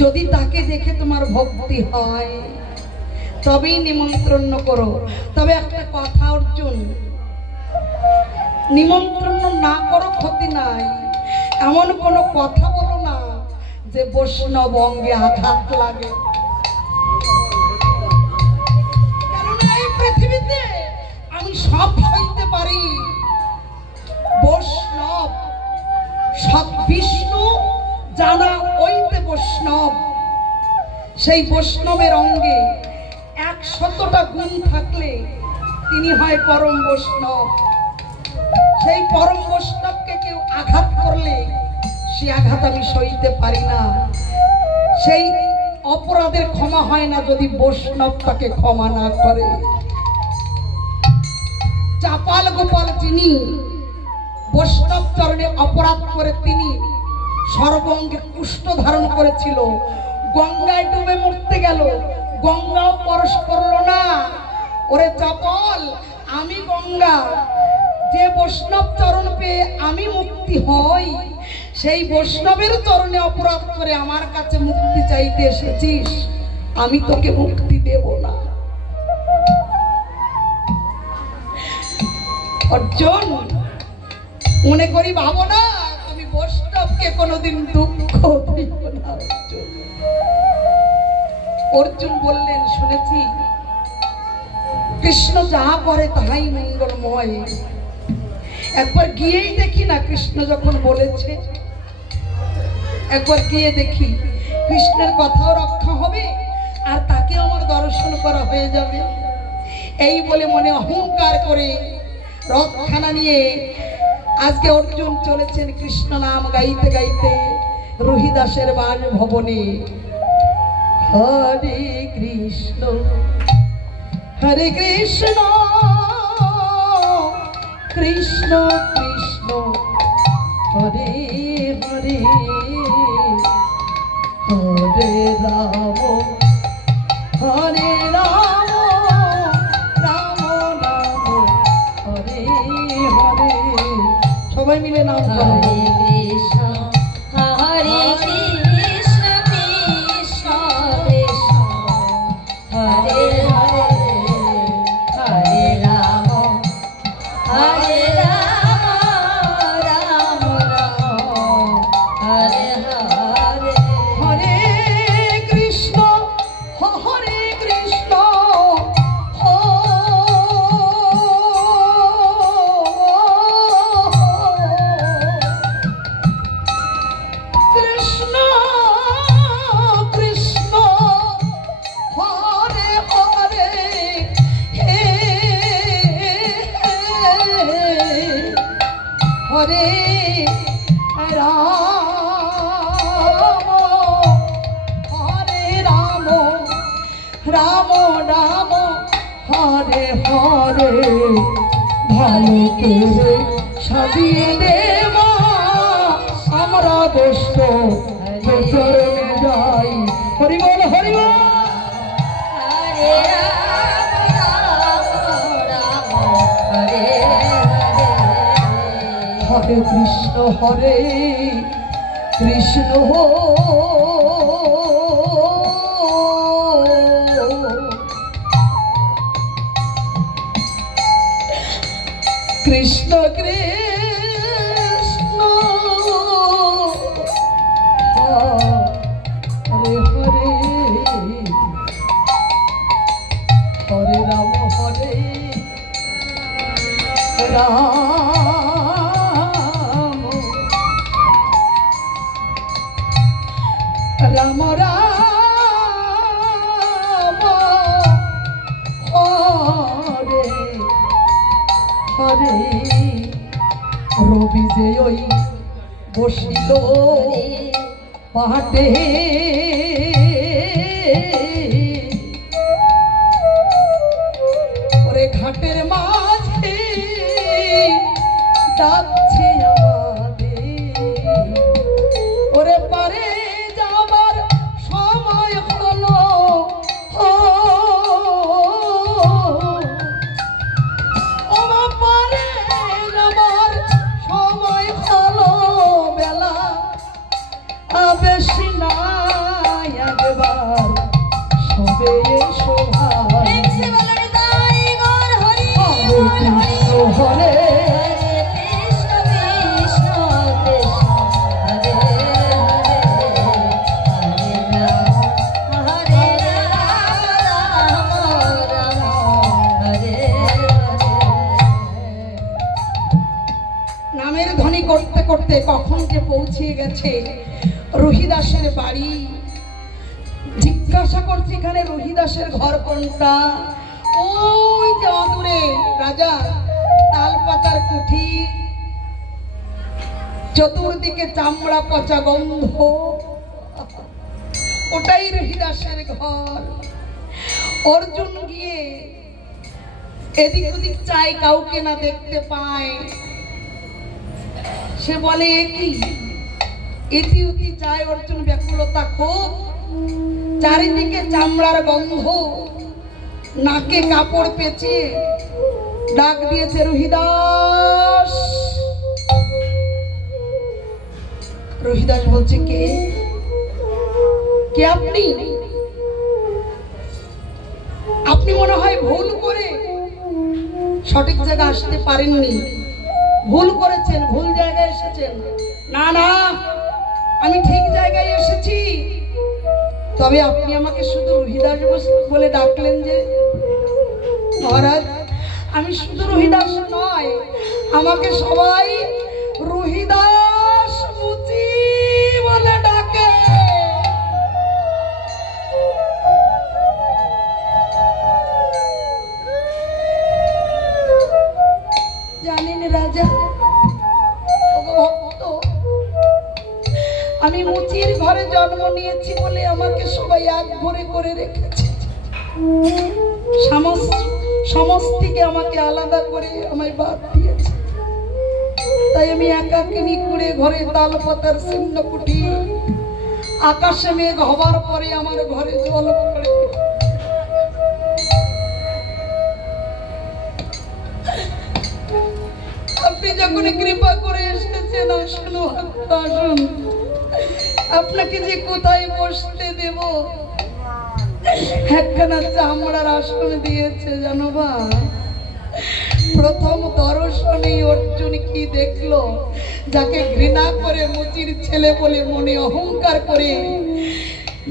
যদি তাকে দেখে তোমার ভক্তি হয় তবেই নিমন্ত্রণ করো। তবে একটা কথা অর্জুন, নিমন্ত্রণ না করো ক্ষতি নাই, এমন কোনো কথা বলো না যে বৈষ্ণব অঙ্গে আঘাত লাগে। কেননা এই পৃথিবীতে আমি সব সইতে পারি, বৈষ্ণব সব বিষ্ণু জানা ওইতে বৈষ্ণব। সেই বৈষ্ণবের অঙ্গে 100টা গুণ থাকলে তিনি হয় পরম বৈষ্ণব। সেই পরম বৈষ্ণবকে কেউ আঘাত করলে সে আঘাত আমি সইতে পারি না। সেই অপরাধের ক্ষমা হয় না যদি বৈষ্ণব তাকে ক্ষমা না করে। চাপাল গোপাল যিনি বৈষ্ণব চরণে অপরাধ করে তিনি সর্বঙ্গে কুষ্ঠ ধারণ করেছিল, গঙ্গায় ডুবে মরতে গেল, গঙ্গাও পরশ করলো না। ওরে চাপল, আমি গঙ্গা, যে বৈষ্ণব চরণ পেয়ে আমি মুক্তি হই, সেই বৈষ্ণবের চরণে অপরাধ করে আমার কাছে মুক্তি চাইতে এসেছিস, আমি তোকে মুক্তি দেব না। অর্জুন, মনে করি ভাবো না তুমি বৈষ্ণবকে কোনোদিন দুঃখ দিও না। অর্জুন বললেন, শুনেছি কৃষ্ণ যা করে তাহাই মঙ্গলময়, একবার গিয়েই দেখি না। কৃষ্ণ যখন বলেছে একবার গিয়ে দেখি, কৃষ্ণের কথাও রক্ষা হবে আর তাকে আমার দর্শন করা হয়ে যাবে। এই বলে মনে অহংকার করে রথখানা নিয়ে আজকে অর্জুন চলেছেন কৃষ্ণ নাম গাইতে গাইতে রহিদাসের বাসভবনে। হরে কৃষ্ণ হরে কৃষ্ণ কৃষ্ণ কৃষ্ণ হরে হরে, হরে রাম হরে রাম রাম রাম হরে হরে। সবাই মিলে নাম করো। হরে কৃষ্ণ হরে কৃষ্ণ কৃষ্ণ কৃষ্ণ হরে হরে, হরে রাম হরে রাম রাম রাম হরে হরে। হরে কৃষ্ণ হরে কৃষ্ণ কৃষ্ণ কৃষ্ণ হরে হরে, হে হরে রাম হরে রাম রাম রাম হরে হরে। ভালো করে সাজিয়ে দেব আমরা দেশ চরণে যাই। হরি বল হরি বল। হরে রাম রাম রাম হরে হরে, হরে কৃষ্ণ হরে কৃষ্ণ ঘরে রবি যে ওই বসিল পাটে ওরে ঘাটের মাঝে ডাকছে আমাদের ওরে পারে যাবার সময় হলো পারে যাবার সময় হলো বেলা বেশি নাই একবার সবে শোভা হরে নামের ধ্বনি করতে করতে কখন যে পৌঁছে গেছে রহিদাসের বাড়ি। জিজ্ঞাসা করছে এখানে রহিদাসের ঘর কোনটা? ওই যে অদূরে রাজা তাল পাতার কুঠি, চতুর্দিকে চামড়া পচা গন্ধ, ওটাই রহিদাসের ঘর। অর্জুন গিয়ে এদিক ওদিক চাই, কাউকে না দেখতে পায়। সে বলে কি ইতি উতি চায়, অর্জুন ব্যাকুলতা খুব, চারিদিকে চামড়ার গন্ধ, নাকে কাপড় পেঁচিয়ে ডাক দিয়েছে রহিদাস। রহিদাস বলছে কে কে আপনি? আপনি মনে হয় ভুল করে সঠিক জায়গায় আসতে পারেননি, ভুল করেছেন, ভুল জায়গায় এসেছেন। না না, আমি ঠিক জায়গায় এসেছি। তবে আপনি আমাকে শুধু রহিদাস বলে ডাকলেন যে? মহারাজ, আমি শুধু রহিদাস নয়, আমাকে সবাই রহিদাস মুচি বলে ডাকে। জানেন রাজা, ভক্ত, আমি মুচির ঘরে জন্ম নিয়েছি বলে আমাকে সবাই এক ঘরে করে রেখেছে। সমস্তিকে আমাকে আলাদা করে আমায় বাদ দিয়েছে। তাই আমি একাকিনী করে ঘরে তাল পাতার ছিন্ন কুটি, আকাশে মেঘ হবার পরে আমার ঘরে জল পড়ে। আপনি যখন কৃপা করে এসেছেন, আসুন আসুন, আপনাকে যে কোথায় বসতে দেব। একখানা চামড়ার আসন দিয়েছে জানো বা? প্রথম দর্শনে অর্জুন কি দেখলো? যাকে ঘৃণা করে মুচির ছেলে বলে মনে অহংকার করে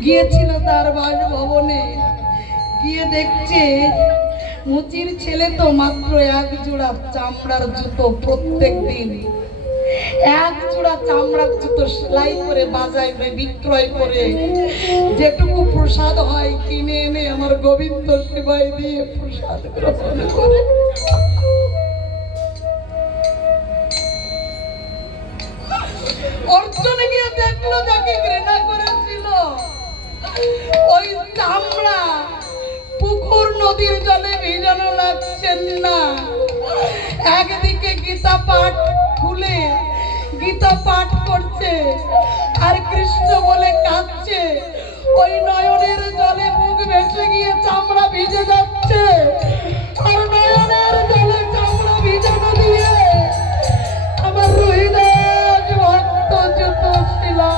গিয়েছিল তার বাসভবনে, গিয়ে দেখছে মুচির ছেলে তো মাত্র এক জোড়া চামড়ার জুতো প্রত্যেক দিন, এক জোড়া চামড়ার জুতো সেলাই করে বাজায় বিক্রয় করে যেটুকু প্রসাদ হয় কিনে এনে আমার গোবিন্দ সেবায় দিয়ে প্রসাদ গ্রহণ করে। অর্জুন গিয়ে দেখলো যাকে ঘৃণা করেছিল ওই চামড়া পুকুর নদীর জলে ভিজানো লাগছেন না। একদিকে গীতা পাঠ খুলে গীতা পাঠ করছে আর কৃষ্ণ বলে কাঁদছে। ওই নয়নের জলে মুখ ভেসে গিয়ে চামড়া ভিজে যাচ্ছে, আর নয়নের জলে চামড়া ভিজানো দিয়ে আমার রহিদাস ভক্ত যত শিলা।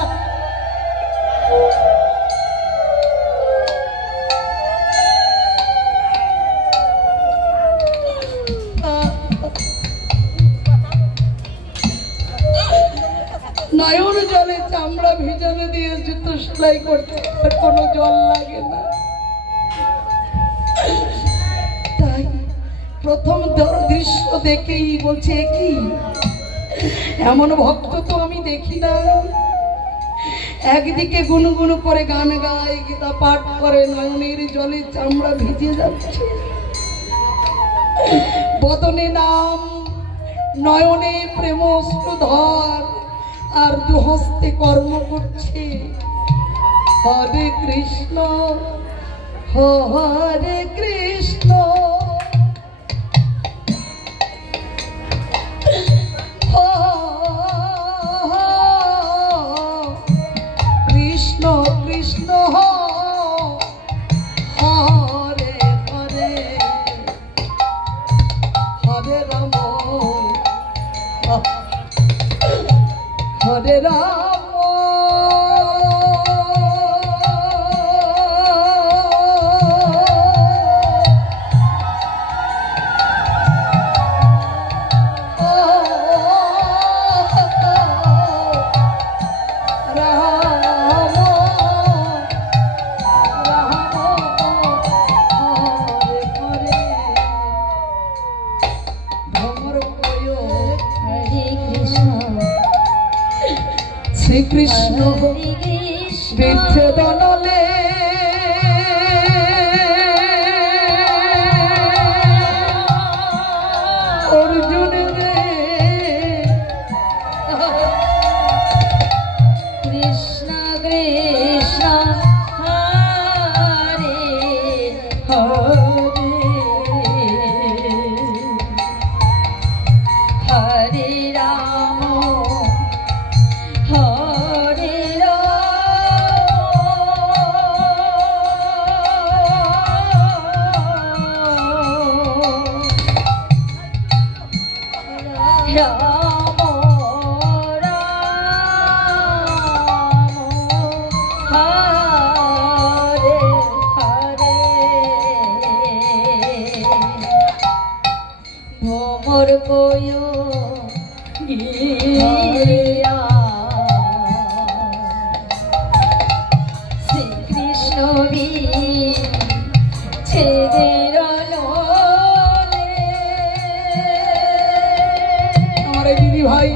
নয়ন জলে চামড়া ভিজানো দিয়ে জুতো সেলাই করতে আর কোনো জল লাগে না। তাই প্রথম দৃশ্য দেখেই বলছে কি এমন ভক্ত তো আমি দেখি না। একদিকে গুনগুন করে গান গায়, গীতা পাঠ করে, নয়নের জলে চামড়া ভিজে যাচ্ছে, বদনে নাম নয়নে প্রেমস্রুধর আর দুহস্তে কর্ম করছে। হরে কৃষ্ণ হরে কৃষ্ণ কৃষ্ণ কৃষ্ণ হরে হরে হরে রাম হরে রাম শ্রীকৃষ্ণ বিচ্ছেদনলে অর্জুন রে কৃষ্ণ কৃষ্ণ হরে হরে হরে রাম হরে রাম হরে হরে ভ্রমর বয় গিয়া শ্রীকৃষ্ণ ছেদের আমার এই দিদি ভাই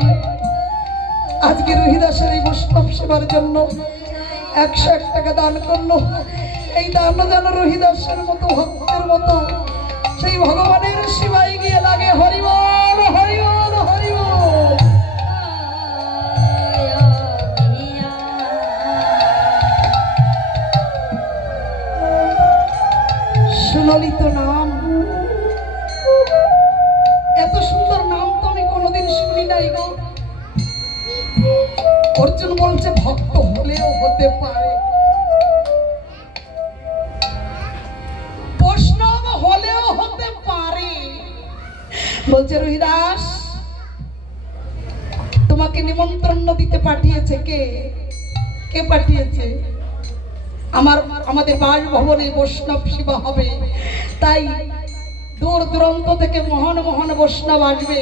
আজকে রহিদাসের এই বৈষ্ণব সেবার জন্য 101 টাকা দান করলো। এই দান যেন রহিদাসের মতো ভক্তের মতো সেই ভগবানের সেবায় গিয়ে লাগে। হরিবল হরিবল হরিবল। সুললিত নাম, এত সুন্দর নাম তো আমি কোনোদিন শুনি নাই গো। অর্জুন বলছে ভক্ত হলেও হতে পারে, বৈষ্ণব হলেও হতে পারে। বলছে রহিদাস তোমাকে নিমন্ত্রণ দিতে পাঠিয়েছে কে? কে পাঠিয়েছে? আমাদের বাসভবনে বৈষ্ণব সেবা হবে, তাই দূর দূরান্ত থেকে মহান মহান বৈষ্ণব আসবে।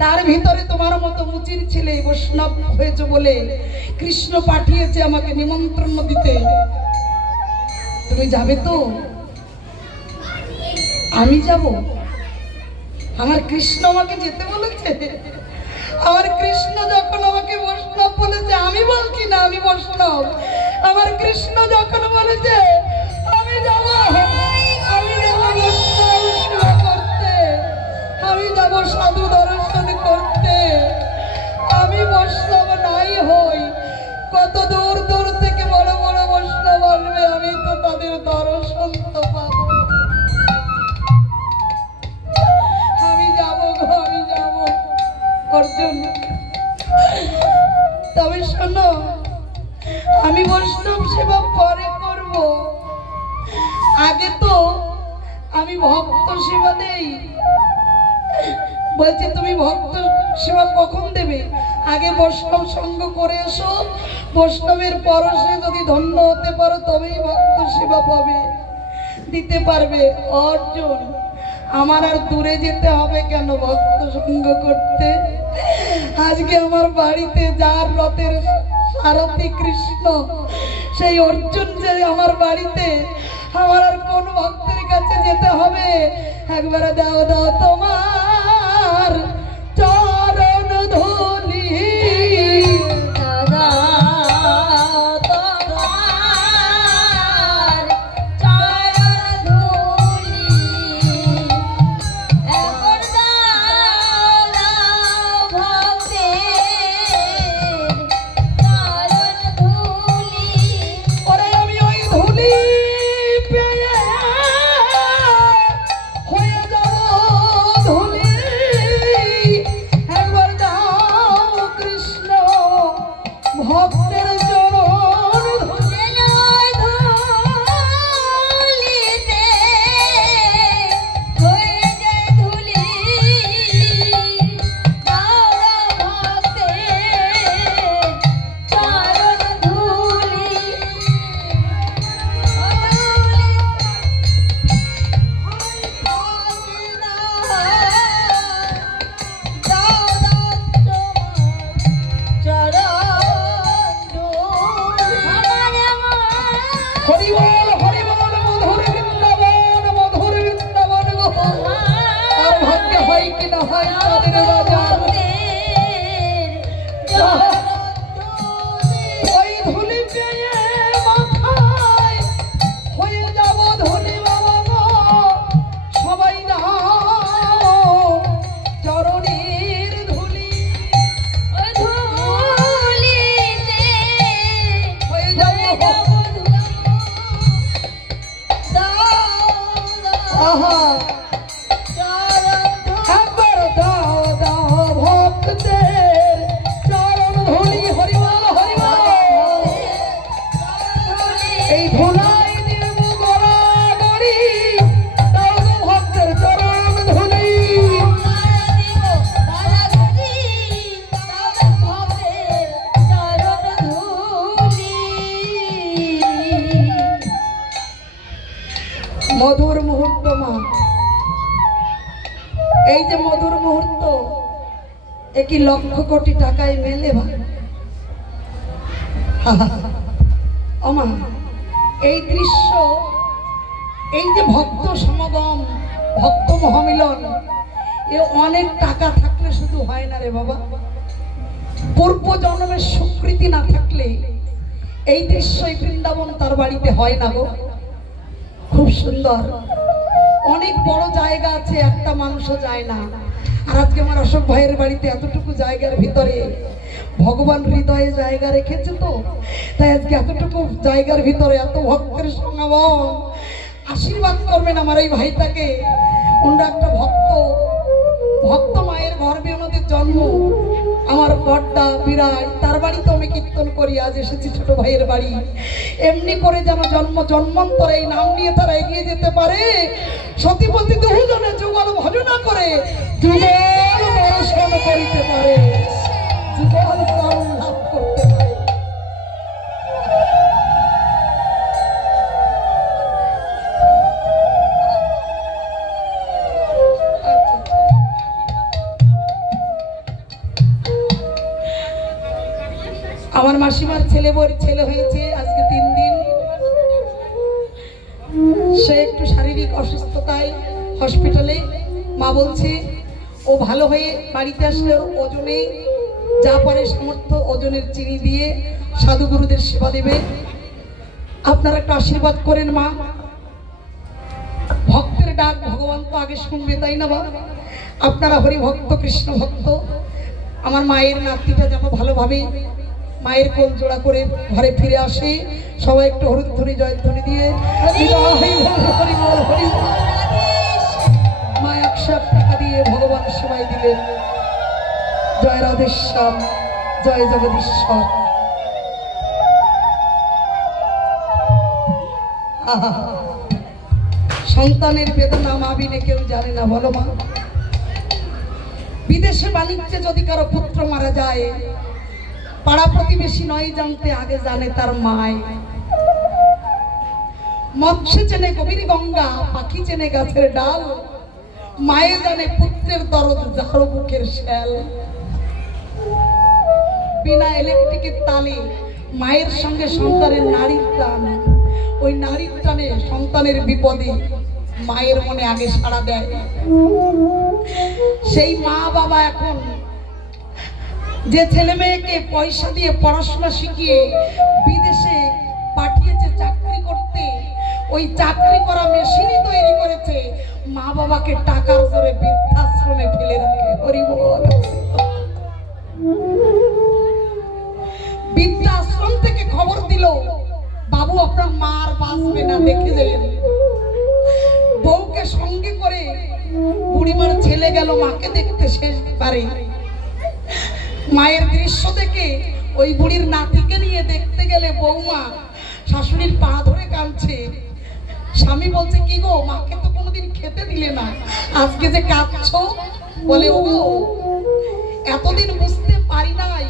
তার ভিতরে তোমার মতো মুচির ছেলে বৈষ্ণব হয়েছে বলে কৃষ্ণ পাঠিয়েছে আমাকে নিমন্ত্রণ দিতে। তুমি যাবে তো? আমি যাব? আমার কৃষ্ণ আমাকে যেতে বলেছে? আমার কৃষ্ণ যখন আমাকে বৈষ্ণব বলেছে, আমি বলছি না আমি বৈষ্ণব, আমার কৃষ্ণ যখন বলেছে আমি যাব, আমি যাব বৈষ্ণব সেবা করতে, আমি যাব সাধু দর্শন করতে। আমি বৈষ্ণব নাই হই, কত দূর দূর থেকে বড় বড় বৈষ্ণব আসবে, আমি তো তাদের দর্শন তো পাবো। আমি যাব গো, আমি যাব অর্জুন। তবে শোনো, আমি বৈষ্ণব সেবা পরে করব, আগে তো আমি ভক্ত সেবা দেই। বলছে তুমি ভক্ত সেবা কখন দেবে? আগে বৈষ্ণব সঙ্গ করে এসো, বৈষ্ণবের পরশে যদি ধন্য হতে পারো তবেই ভক্ত সেবা পাবে, দিতে পারবে। অর্জুন আমার আর দূরে যেতে হবে কেন ভক্ত সঙ্গ করতে? আজকে আমার বাড়িতে যার রথের সারথি কৃষ্ণ, সেই অর্জুন যে আমার বাড়িতে, আমার আর কোন ভক্তের কাছে যেতে হবে? একবার দাও দাও তোমার চরণ ধুলি, হরিবল হরিবল মধুর বৃন্দাবন গো। আর ভাগ্যে হয় কি না হয় তাদের বাজার। ওই ধুলি পেয়ে মাথায় হয়ে যাব ধুলি বাবা গো। সবাই যাও চরণের ধুলি হয়ে যাব। আহা একবার দাও দাও ভক্তদের চরণ ধুলি হরিবল হরিবল। এই ধুলাই দেব গড়াগড়ি দাও গো ভক্তের চরণ ধুলি। মধুর মুহূর্ত মা, এই যে মধুর মুহূর্ত একই লক্ষ কোটি টাকায় মেলে ভাই। অমা এই দৃশ্য, এই যে ভক্ত সমাগম, ভক্ত মহামিলন, এ অনেক টাকা থাকলে শুধু হয় না রে বাবা। পূর্ব জন্মের স্বীকৃতি না থাকলে এই দৃশ্য এই বৃন্দাবন তার বাড়িতে হয় না গো। খুব সুন্দর, অনেক বড় জায়গা আছে, একটা মানুষও যায় না। আর আজকে আমার অশোক ভাইয়ের বাড়িতে এতটুকু জায়গার ভিতরে ভগবান হৃদয়ে জায়গা রেখেছে, তো তাই আজকে এতটুকু জায়গার ভিতরে এত ভক্তের সমাগম। আশীর্বাদ করবেন আমার এই ভাইটাকে। ওনারা একটা ভক্ত মায়ের গর্ভে ওনাদের জন্ম। আমার বড়দা বিরাট, তার বাড়িতে আমি কীর্তন করি, আজ এসেছি ছোট ভাইয়ের বাড়ি। এমনি করে যেন জন্মান্তরে এই নাম নিয়ে তারা এগিয়ে যেতে পারে। সতীপতি দুজনে যুগল ভজনা করে যুগল দর্শন করিতে পারে, যুগল ফল লাভ করতে পারে। আমার মাসিমার ছেলে হয়েছে আজকে 3 দিন। সে একটু শারীরিক অসুস্থতায় হসপিটালে। মা বলছে ও ভালো হয়ে বাড়িতে আসলে ওজনে যা পারে সামর্থ্য ওজনের চিনি দিয়ে সাধুগুরুদের সেবা দেবে। আপনারা একটা আশীর্বাদ করেন মা। ভক্তের ডাক ভগবান তো আগে শুনবে, তাই না বাবা? আপনারা হরি ভক্ত, কৃষ্ণ ভক্ত। আমার মায়ের নাতিটা যেন ভালোভাবে মায়ের কোল জোড়া করে ঘরে ফিরে আসে। সবাই একটু হরিধ্বনি জয়ধ্বনি দিয়ে মা 100 টাকা দিয়ে ভগবান সেবাই দিলেন। জয় রাধেশ্যাম, জয় জগদীশ্বর। সন্তানের বেদনা মা বিনে কেউ জানে না, বলো মা। বিদেশে বাণিজ্যে যদি কারো পুত্র মারা যায়, পাড়া প্রতিবেশী নয় জানতে, আগে জানে তার মায়। মৎস্য চেনে গভীর গঙ্গা, পাখি চেনে গাছের ডাল, মায়ে জানে পুত্রের দরদ যার বুকের শ্যাল। বিনা ইলেকট্রিকের তালে মায়ের সঙ্গে সন্তানের নারীর টান, ওই নারীর টানে সন্তানের বিপদে মায়ের মনে আগে সাড়া দেয়। সেই মা বাবা এখন যে ছেলে মেয়েকে পয়সা দিয়ে পড়াশোনা শিখিয়ে বিদেশে পাঠিয়েছে চাকরি করতে, ওই চাকরি করা মেশিনই তৈরি করেছে মা বাবাকে টাকার জোরে বৃদ্ধাশ্রমে ফেলে রাখে। হরি বল। বৃদ্ধাশ্রম থেকে খবর দিল, বাবু আপনার মা আর বাঁচবে না, দেখে গেলেন। বউকে সঙ্গে করে বুড়িমার ছেলে গেল মাকে দেখতে শেষবারে। মায়ের দৃশ্য দেখে ওই বুড়ির নাতিকে নিয়ে দেখতে গেলে বৌমা শাশুড়ির পা ধরে কাঁদছে। স্বামী বলছে, কি গো, মাকে তো কোনোদিন খেতে দিলে না, আজকে যে কাঁদছো? বলে, ও এতদিন বুঝতে পারি নাই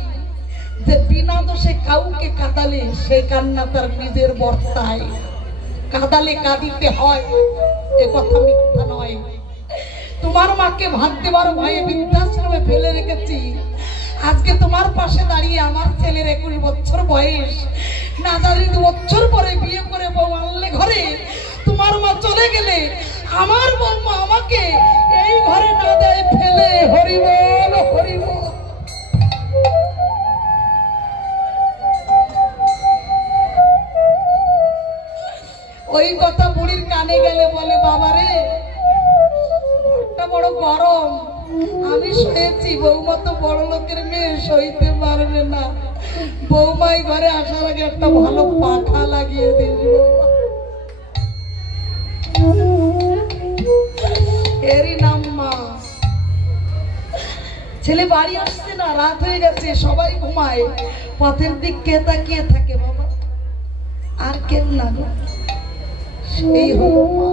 যে বিনা দোষে কাউকে কাঁদালে সে কান্না তার নিজের বর্তায়। কাঁদালে কাঁদিতে হয়, এ কথা মিথ্যা নয়। তোমার মাকে ভাত দেবার ভয়ে বৃদ্ধাশ্রমে ফেলে রেখেছি, আজকে তোমার পাশে দাঁড়িয়ে আমার ছেলের 21 বছর বয়স, না জানি 2 বছর পরে বিয়ে করে বউ আমার বৌমা আমাকে এই ঘরে না দেয় ফেলে। হরিবল হরিবল। ওই কথা বুড়ির কানে গেলে বলে, বাবা রে ঘরটা বড় গরম, আমি শুয়েছি, বৌমা তো বড় লোকের মেয়ে, সইতে পারবে না। বৌমাই ঘরে আসার আগে একটা ভালো পাখা লাগিয়ে দিল। এরই নাম মা। ছেলে বাড়ি আসছে না, রাত হয়ে গেছে, সবাই ঘুমায়, পথের দিক কে তাকিয়ে থাকে বাবা? আর কেউ না গো, সেই হলো মা।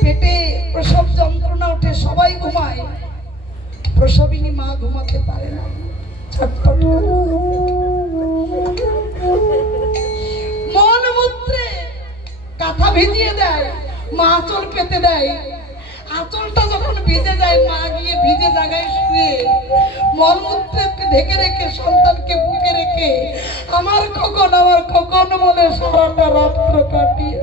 পেটে প্রসব যন্ত্রণা ওঠে, সবাই ঘুমায়, প্রসবিনী মা ঘুমাতে পারে না, ছটফট করে। মলমূত্রে কাঁথা ভিজিয়ে দেয়, মা আঁচল পেতে দেয়। আঁচলটা যখন ভিজে যায়, মা গিয়ে ভিজে জায়গায় শুয়ে মলমূত্রকে ঢেকে রেখে, সন্তানকে বুকে রেখে আমার খোকন বলে সারাটা রাত্র কাটিয়ে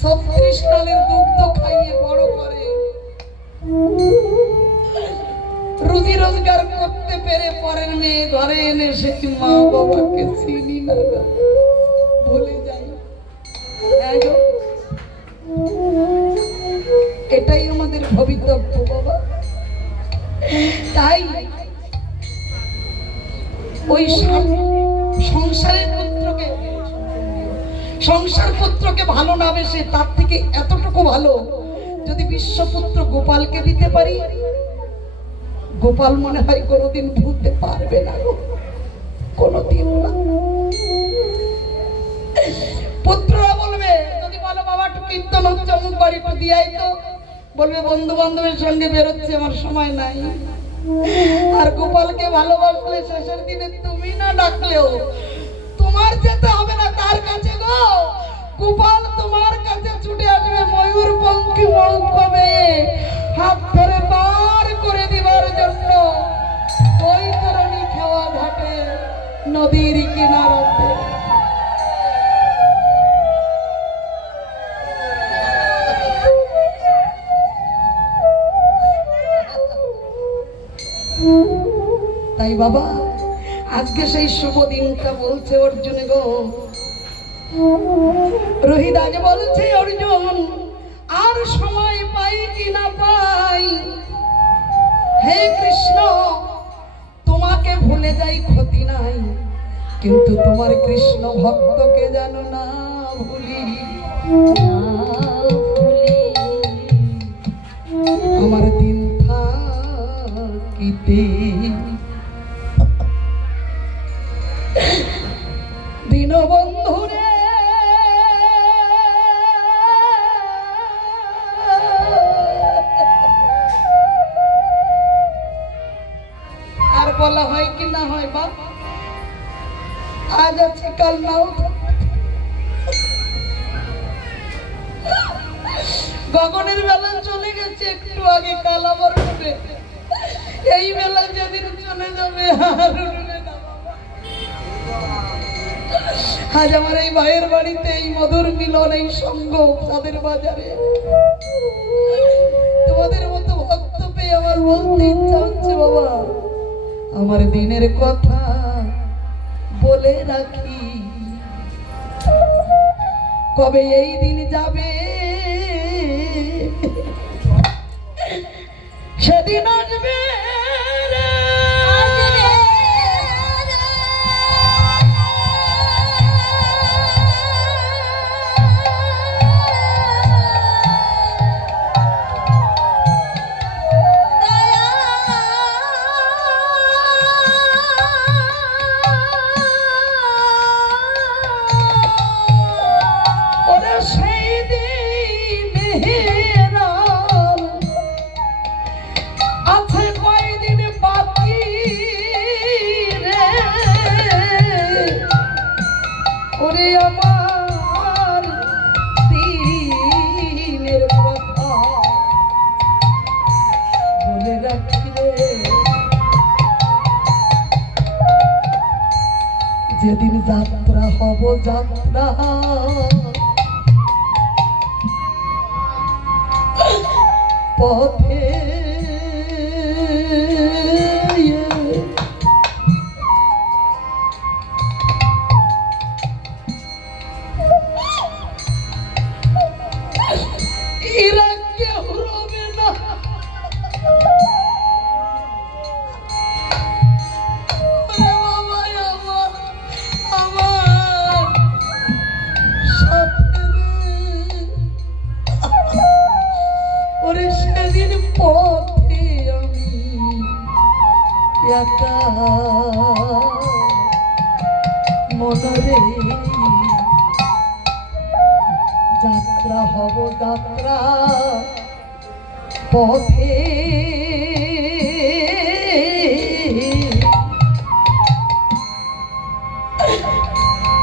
36 নালের দুগ্ধ খাইয়ে বড় করে। রুজি রোজগার করতে পেরে পরের মেয়ে ঘরে এনে সেই মা বাবাকে চিনি না, ভুলে যাই। এটাই আমাদের ভবিতব্য বাবা। তাই ওই সংসার পুত্রকে ভালো না বেশে, তার থেকে এতটুকু ভালো যদি বিশ্বপুত্র গোপালকে দিতে পারি, গোপাল মনে হয় কোনোদিন ভুলতে পারবে না, কোনোদিন না। পুত্ররা বলবে, যদি বলো বাবা একটু কীর্তন হচ্ছে অমুক বাড়ি একটু দিয়াই তো, বলবে বন্ধু বান্ধবের সঙ্গে বেরোচ্ছে, আমার সময় নাই। আর গোপালকে ভালোবাসলে শেষের দিনে তুমি না ডাকলেও তোমার যেতে হবে না তার কাছে গো, গোপাল তোমার কাছে ছুটে আসবে ময়ূর পঙ্খী মৌকমে হাত ধরে বার করে দিবার জন্য। ওই তরণী খাওয়া ঘাটে নদীর কিনারাতে। তাই বাবা আজকে সেই শুভ দিনটা বলছে অর্জুন গো, রোহিত আজ বলছে অর্জুন আর সময় পাই কি না পাই, হে কৃষ্ণ তোমাকে ভুলে যাই ক্ষতি নাই, কিন্তু তোমার কৃষ্ণ ভক্তকে জানো না ভুলি। আমার দিন থাকিতে দীনবন্ধু রে, আর বলা হয় কি না হয় বাপ, আজ আছে কাল নাও। গগনের বেলা চলে গেছে একটু আগে, কাল আবার উঠবে, এই বেলা যেদিন চলে যাবে আর উঠবে না বাবা। আজ আমার এই ভাইয়ের বাড়িতে এই মধুর মিলন, এই সঙ্গ তাদের বাজারে, তোমাদের মতো ভক্ত পেয়ে আমার বলতে ইচ্ছা হচ্ছে বাবা, আমার দিনের কথা বলে রাখি, কবে এই দিন যাবে সেদিন আসবে। আছে যেদিন যাত্রা হব যাত্রা পথে এরা কেউ রবে না ওরে সেদিন পথে আমি একা মনরে যাত্রা হব যাত্রা পথে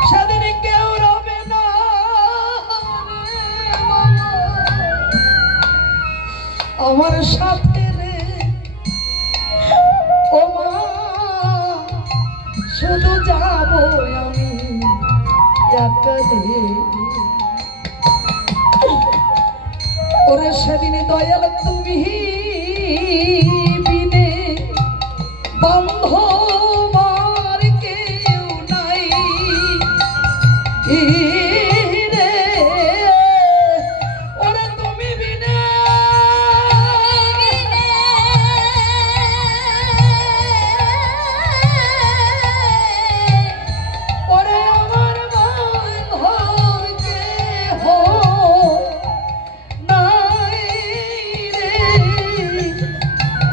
সেদিন কেউ রবে না আমার সাথে রে ও মা শুধু যাব আমি একা রে ওরে সেদিন দয়াল তুমি বিনে বন্ধুবার কেউ নাই রে ওরে তুমি বিনে ওরে আমার বান্ধব কেহ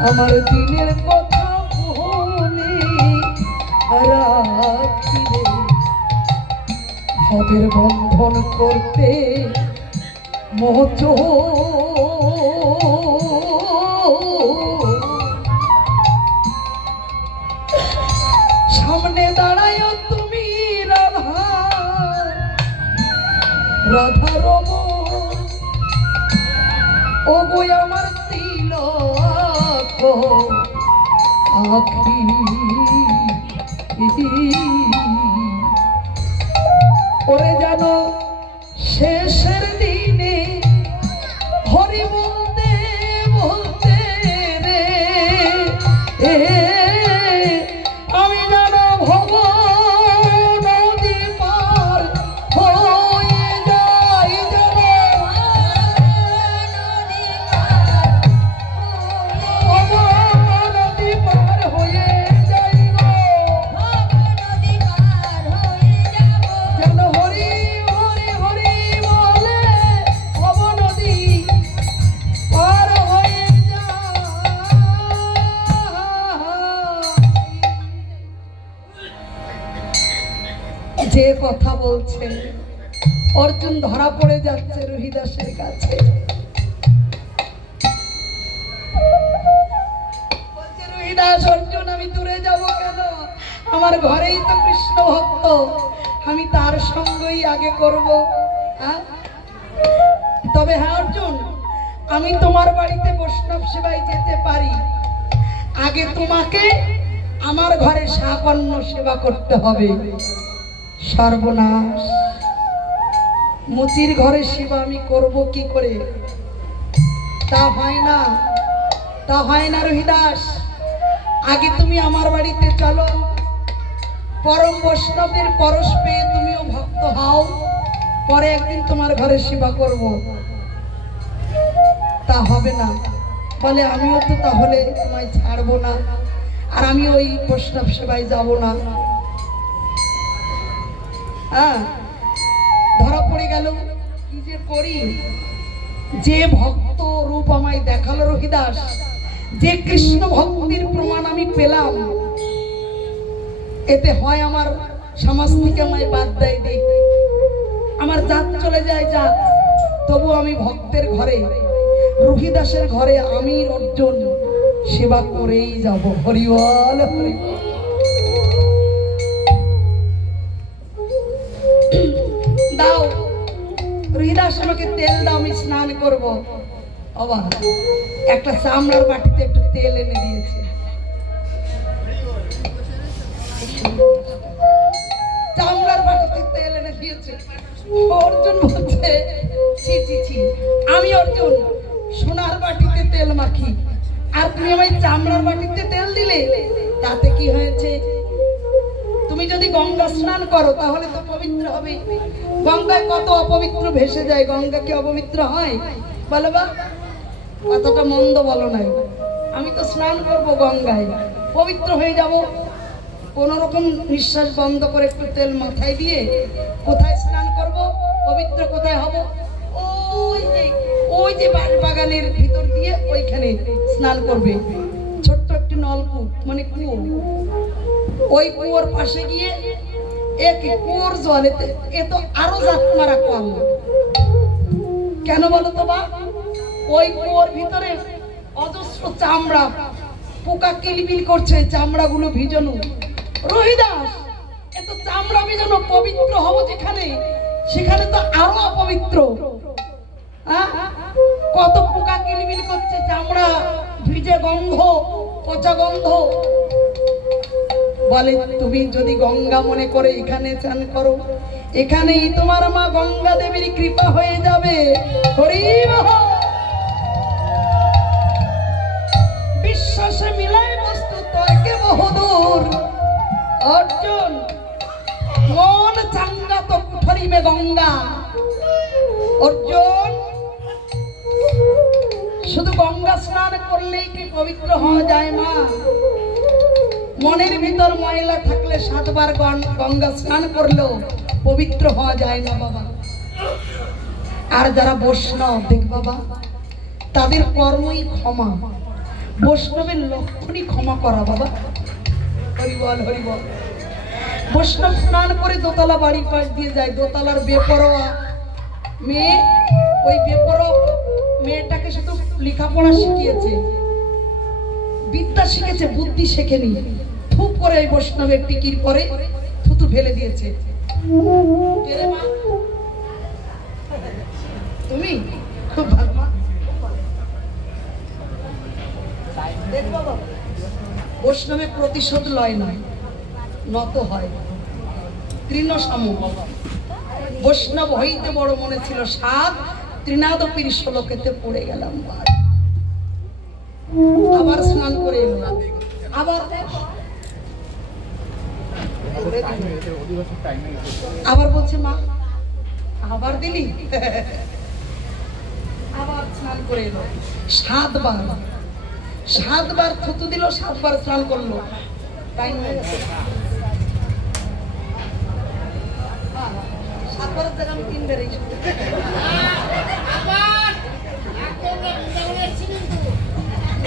আমার দিনের কথা বলে রাখি রে ভবের বন্ধন করতে মোচ সামনে দাঁড়ায় তুমি রাধা রাধা রম ও গো আমার আখি ওরে জানো শেষের দিনে হরি বলতে বলতে রে আমি জানো ভব নদী পার হয়ে যাই যে কথা বলছেন অর্জুন ধরা পড়ে যাচ্ছে রহিদাসের কাছে বলছে রহিদাস অর্জুন আমি দূরে যাব কেন আমার ঘরেই তো কৃষ্ণ ভক্ত আমি তার সঙ্গই আগে করব তবে হ্যাঁ অর্জুন আমি তোমার বাড়িতে বৈষ্ণব সেবায় যেতে পারি আগে তোমাকে আমার ঘরে শাকন্য সেবা করতে হবে সর্বনাশ মুচির ঘরে সেবা আমি করব কি করে তা হয় না রহিদাস আগে তুমি আমার বাড়িতে চলো পরম বৈষ্ণবের পরশ পেয়ে তুমিও ভক্ত হও পরে একদিন তোমার ঘরে সেবা করব তা হবে না বলে আমিও তো তাহলে তোমায় ছাড়বো না আর আমি ওই বৈষ্ণব সেবায় যাব না ধরা পড়ে গেল কি যে করি যে ভক্ত রূপ আমায় দেখালো রহিদাস যে কৃষ্ণ ভক্তির প্রমাণ আমি পেলাম এতে হয় আমার সমাজ থেকে আমায় বাদ দেয় দেখ আমার জাত চলে যায় যাক তবু আমি ভক্তের ঘরে রহিদাসের ঘরে আমি অর্জুন সেবা করেই যাব হরিবল হরিবল দাও রহিদাস আমাকে তেল দাও আমি স্নান করব অবাক একটা চামড়ার বাটিতে একটু তেল এনে দিয়েছে থেকে তেল এনে দিয়েছে। অর্জুন বলছে, ছি ছি ছি, আমি অর্জুন সোনার বাটিতে তেল মাখি, আর তুমি আমায় চামড়ার বাটিতে তেল দিলে, তাতে কি হয়েছে? তুমি যদি গঙ্গা স্নান করো তাহলে তো পবিত্র হবে। গঙ্গায় কত অপবিত্র ভেসে যায়, গঙ্গা কি অপবিত্র হয়? বলো বা, কতটা মন্দ বলো নাই। আমি তো স্নান করব গঙ্গায়, পবিত্র হয়ে যাব। কোন রকম নিঃশ্বাস বন্ধ করে একটু তেল মাথায় দিয়ে কোথায় স্নান করব, পবিত্র কোথায় হব? ওই যে বাগানের ভিতর দিয়ে ওইখানে স্নান করবে। ছোট্ট একটি নলকূপ, মানে কুয়ো, ওই কুয়োর পাশে গিয়ে এক কুয়োর জলেতে এ তো আরো জাত মারা কম। কেন বলো তো বা? ওই কুয়োর ভিতরে অজস্র চামড়া, পোকা কিলবিল করছে, চামড়াগুলো ভিজানো। রোহিদাস, এত চামড়া ভিজানো, পবিত্র হব যেখানে, সেখানে তো আরো অপবিত্র। কত পোকা কিলবিল করছে, চামড়া ভিজে, গন্ধ, পচা গন্ধ। বলে তুমি যদি গঙ্গা মনে করে এখানে চান করো, এখানেই তোমার মা গঙ্গা দেবীর কৃপা হয়ে যাবে। হরি বল। বিশ্বাসে মিলাই বস্তু তর্কে বহুদূর। অর্জুন, মন চাঙ্গা তো কুঠরিবে গঙ্গা। অর্জুন, শুধু গঙ্গা স্নান করলেই কি পবিত্র হওয়া যায় মা? মনের ভিতর ময়লা থাকলে 7 বার গঙ্গা স্নান করলেও পবিত্র হওয়া যায় না বাবা। আর যারা বৈষ্ণব দেখ বাবা, তাদের কর্মই ক্ষমা। বৈষ্ণবের লক্ষণই ক্ষমা করা বাবা। হরি বল, হরি বল। বৈষ্ণব স্নান করে দোতলা বাড়ির পাশ দিয়ে যায়। দোতলার বেপরোয়া মেয়ে, ওই বেপরোয়া মেয়েটাকে শুধু লেখাপড়া শিখিয়েছে, বিদ্যা শিখেছে, বুদ্ধি শেখেনি। থুপ করে এই বৈষ্ণবের টিকির পরে থুতু ফেলে দিয়েছে। তুমি খুব ভালো মা। বৈষ্ণবের প্রতিশোধ লয় নয়, নত হয়, তৃণসম। বৈষ্ণব হইতে বড় মনে ছিল সাত, তৃণাদপির শ্লোকেতে পড়ে গেলাম। আবার স্নান করে এলাম, আবার বলছে মা আবার দিলি। আবার স্নান করে এলো 7 বার। 7 বার থুতু দিল, 7 বার স্নান করলো। টাইম হয়ে গেছে। 7 বারের জায়গায় আমি 3 বারেই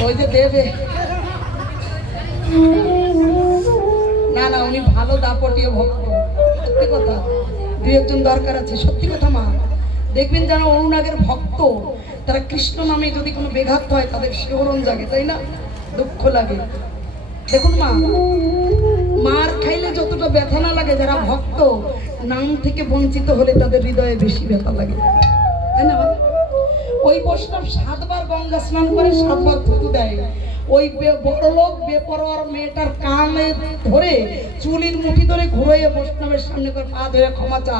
ওই যে দেবে না না, উনি ভালো দাপটীয় ভক্ত। সত্যি কথা, 2-1 জন দরকার আছে। সত্যি কথা মা, দেখবেন যারা অনুরাগের ভক্ত, তারা কৃষ্ণ নামে যদি কোনো বেঘাত হয় তাদের শিহরণ জাগে, তাই না? দুঃখ লাগে। দেখুন মা, মার খাইলে যতটা ব্যথা না লাগে, যারা ভক্ত নাম থেকে বঞ্চিত হলে তাদের হৃদয়ে বেশি ব্যথা লাগে, তাই না? ওই বৈষ্ণব 7 বার গঙ্গা স্নান করে 7 বার থুতু দেয়। ওই বড়লোক বেপরোয়ার মেয়েটার কানে ধরে চুলির মুঠি ধরে ঘুরে বৈষ্ণবের সামনে করে পা ধরে ক্ষমা চা,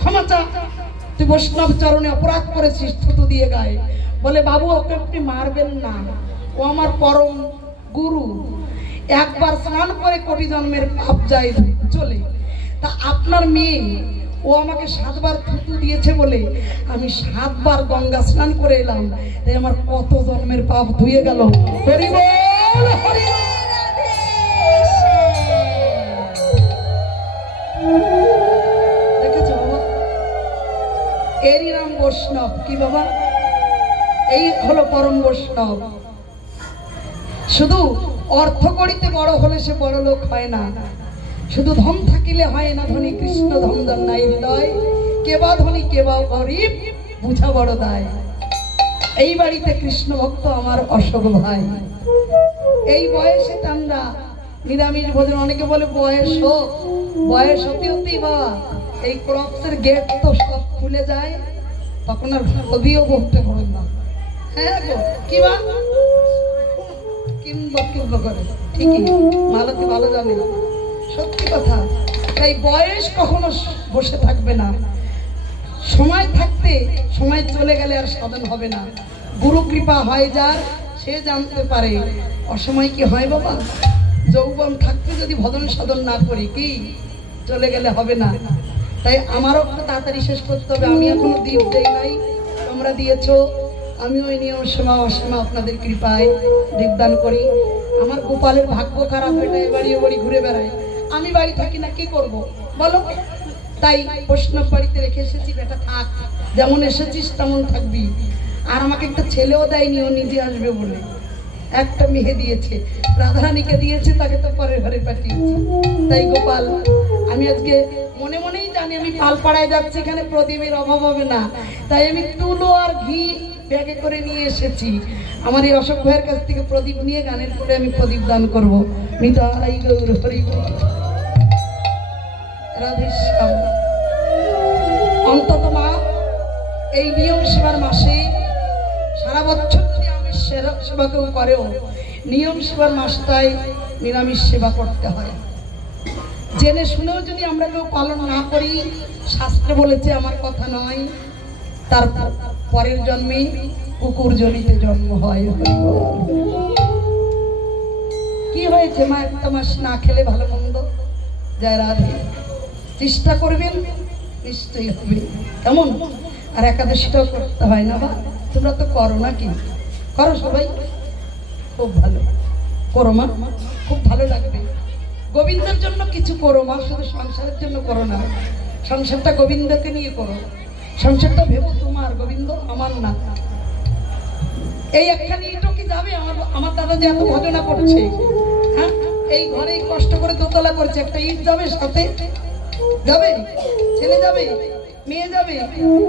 ক্ষমা চা, তুই বৈষ্ণব চরণে অপরাধ করেছিস, থুতু দিয়ে গায়ে। বলে বাবু, ওকে আপনি মারবেন না, ও আমার পরম গুরু। একবার স্নান করে কোটি জন্মের পাপ যায় চলে। তা আপনার মেয়ে, ও আমাকে 7 বার থুতু দিয়েছে বলে আমি 7 বার গঙ্গা স্নান করে এলাম, তাই আমার কত জন্মের পাপ ধুয়ে গেল। হরি বল, হরি বল। দেখেছো বাবা, এরই নাম বৈষ্ণব। কি বাবা, এই হলো পরম বৈষ্ণব। শুধু অর্থ করিতে বড় হলে সে বড় লোক হয় না, শুধু ধন থাকিলে হয় না ধনী। কৃষ্ণ ধন জন নাই হৃদয়, কেবা ধনী কেবা গরিব, বুঝা বড় দায়। এই বাড়িতে কৃষ্ণ ভক্ত আমার অশোক ভাই। এই বয়সে আমরা নিরামিষ ভোজন, অনেকে বলে বয়স হোক, বয়স হতে হতেই বাবা এই ক্রপসের গেট তো সব খুলে যায়, তখন আর ছবিও বলতে পারে না। হ্যাঁ গো, কি বা কিংবা করে ঠিকই, মালতী ভালো জানে, সত্যি কথা। তাই বয়স কখনো বসে থাকবে না, সময় থাকতে সময় চলে গেলে আর সাধন হবে না। গুরু কৃপা হয় যার, সে জানতে পারে অসময় কি হয় বাবা। যৌবন থাকতে যদি ভজন সাধন না করি কি চলে গেলে হবে না। তাই আমারও একটু তাড়াতাড়ি শেষ করতে হবে। আমি এখনো দীপ দেই নাই, তোমরা দিয়েছো। আমি ওই নিয়ম সেবা অসীমা আপনাদের কৃপায় দীপদান করি। আমার গোপালের ভাগ্য খারাপ, এটা এবাড়ি ও বাড়ি ঘুরে বেড়ায়, আমি বাড়ি থাকি না, কি করব বলো। তাই বৈষ্ণব বাড়িতে রেখে এসেছি, বেটা থাক, যেমন এসেছিস তেমন থাকবি। আর আমাকে একটা ছেলেও দেয়নি, ও নিজে আসবে বলে। একটা মেয়ে দিয়েছে, রাধারানীকে দিয়েছে, তাকে তো পরের ঘরে পাঠিয়েছি। তাই গোপাল, আমি আজকে মনে মনেই জানি আমি পালপাড়ায় যাচ্ছি, এখানে প্রদীপের অভাব হবে না। তাই আমি তুলো আর ঘি ব্যাগে করে নিয়ে এসেছি। আমার এই অশোক ভাইয়ের কাছ থেকে প্রদীপ নিয়ে গানের করে আমি প্রদীপ দান করবো। নিতাই গৌর হরি বল, রাধে শ্যাম। অন্তত মা এই নিয়ম সেবার মাসে, সারা বছর যদি আমি সেবা কেউ করেও, নিয়ম সেবার মাসটাই নিরামিষ সেবা করতে হয়। জেনে শুনেও যদি আমরা কেউ পালন না করি, শাস্ত্রে বলেছে, আমার কথা নয়, তার পরের জন্মে কুকুর জনিতে জন্ম হয়। কি হয়েছে মা, একটা মাস না খেলে ভালো মন্দ জয় রাধে, চেষ্টা করবেন নিশ্চয়ই হবে। কেমন? আর একাদশীটাও করতে হয় না বা, তোমরা তো করো নাকি? করো সবাই? খুব ভালো, করো মা, খুব ভালো লাগবে। গোবিন্দের জন্য কিছু করো মা, শুধু সংসারের জন্য করো না। সংসারটা গোবিন্দকে নিয়ে করো, সংসারটা ভেবো তোমার, গোবিন্দ আমার না। এই একখানি ইটও কি যাবে? আমার দাদা যে এত ভজনা করছে, হ্যাঁ, এই ঘরে কষ্ট করে দোতলা করছে, একটা ইট যাবে সাথে? যাবে? ছেলে যাবে, মেয়ে যাবে,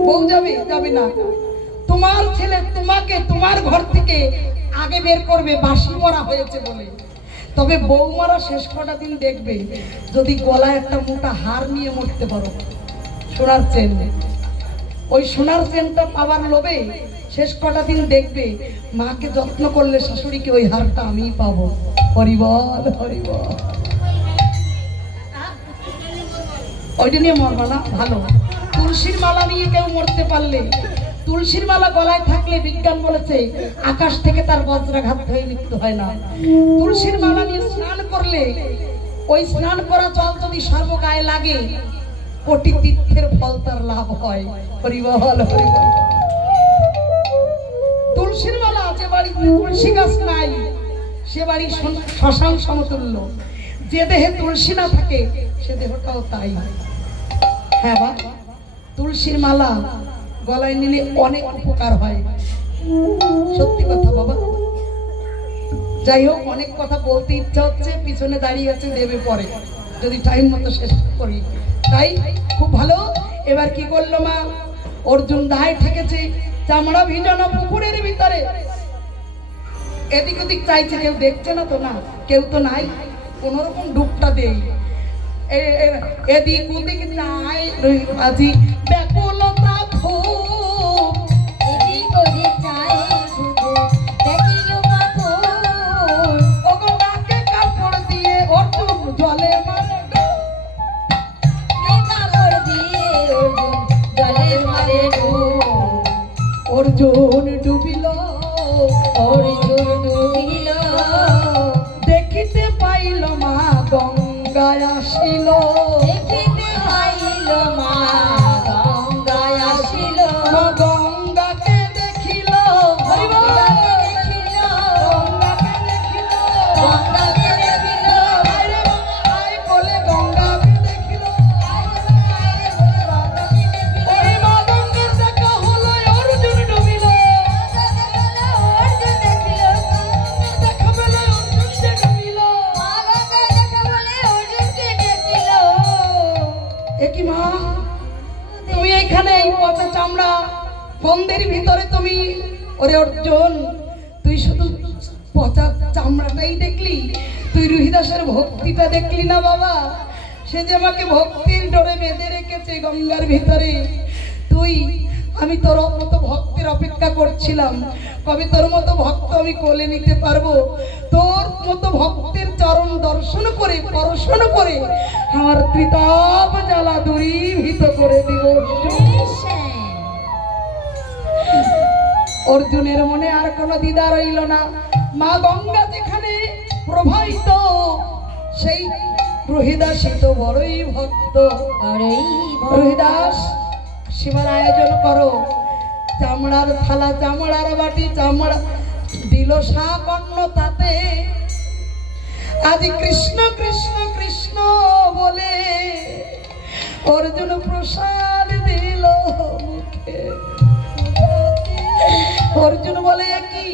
বউ যাবে? যাবে না। তোমার ছেলে তোমাকে তোমার ঘর থেকে আগে বের করবে বাঁশি মরা হয়েছে বলে। তবে বৌমারা শেষ কটা দিন দেখবে, যদি গলায় একটা মোটা হার নিয়ে মরতে পারো, সোনার চেন, ওই সোনার চেনটা পাওয়ার লোভে শেষ কটা দিন দেখবে মাকে যত্ন করলে শাশুড়িকে ওই হারটা আমিই পাবো। হরিবল হরিবল। ওইটা নিয়ে মরবা না, ভালো। তুলসীর মালা নিয়ে কেউ মরতে পারলে, তুলসীর মালা গলায় থাকলে বিজ্ঞান বলেছে আকাশ থেকে তার বজ্রাঘাত হয়ে মৃত্যু হয় না। তুলসীর মালা নিয়ে স্নান করলে, ওই স্নান করা জল যদি সর্ব গায়ে লাগে, কোটি তীর্থের ফল তার লাভ হয়। হরিবল হরিবল। তুলসীর মালা, যে বাড়িতে তুলসী গাছ নাই সে বাড়ি শ্মশান সমতুল্য। যে দেহে তুলসী না থাকে সে দেহটাও তাই। হ্যাঁ বা, তুলসীর মালা গলায় নিলে অনেক উপকার হয়, সত্যি কথা বাবা। যাই হোক, অনেক কথা বলতে ইচ্ছা হচ্ছে, পিছনে দাঁড়িয়ে আছে দেবে পরে, যদি টাইম মতো শেষ করি। তাই খুব ভালো। এবার কি করলো মা, অর্জুন দায় ঠেকেছে, চামড়া ভিজানো পুকুরের ভিতরে এদিক ওদিক চাইছে, কেউ দেখছে না তো, না কেউ তো নাই, কোন রকম ডুবটা দেই, এদিক ওদিক নাই, আজি ব্যাকুলতা খুব, এদিক ওদিক চাই শুধু দেখিল পাথর। ওগো নাকে কাপড় দিয়ে অর্জুন জলে মারে, কাপড় দিয়ে অর্জুন জলে মারে ডুব। অর্জুন ডুবিল, অর্জুন ডুবিল, দেখিতে পাইল মা গঙ্গায় আসিল, দেখিতে পাইল মা গঙ্গায় আসিল। মা গঙ্গাকে দেখিল, গঙ্গাকে দেখিল, গঙ্গাকে দেখিল, আরে বাবা আয় বলে গঙ্গাকে দেখিল। ওরে মা গঙ্গার দেখা হলো, অর্জুন ডুবিল, অর্জুন দেখিল, দেখা পেলে অর্জুন যে ডুবিল। মা গঙ্গা দেখা বলে অর্জুনকে দেখিল। একই মা, তুমি এইখানে এই পচা চামড়া বন্ধের ভিতরে তুমি, ওরে অর্জুন তুই শুধু পচা চামড়াটাই দেখলি, তুই রুহিদাসের ভক্তিটা দেখলি না বাবা? সে যে আমাকে ভক্তির ডোরে বেঁধে রেখেছে গঙ্গার ভিতরে, তুই আমি তোর মতো ভক্তের অপেক্ষা করছিলাম, কবে তোর মতো ভক্ত আমি কোলে নিতে পারবো, তোর মতো ভক্তের চরণ দর্শন করে পরশন করে আমার ত্রিতাপ জ্বালা দূরীভূত করে দিব। অর্জুনের মনে আর কোনো দ্বিধা রইল না। মা গঙ্গা যেখানে প্রবাহিত, সেই রোহিদাসী তো বড়ই ভক্ত। রোহিদাস, শিবার আয়োজন করো, চামড়ার থালা, চামড়ার বাটি, চামড়া দিল শাক অন্ন তাতে, আজ কৃষ্ণ কৃষ্ণ কৃষ্ণ বলে অর্জুন প্রসাদ দিল মুখে। অর্জুন বলে কি,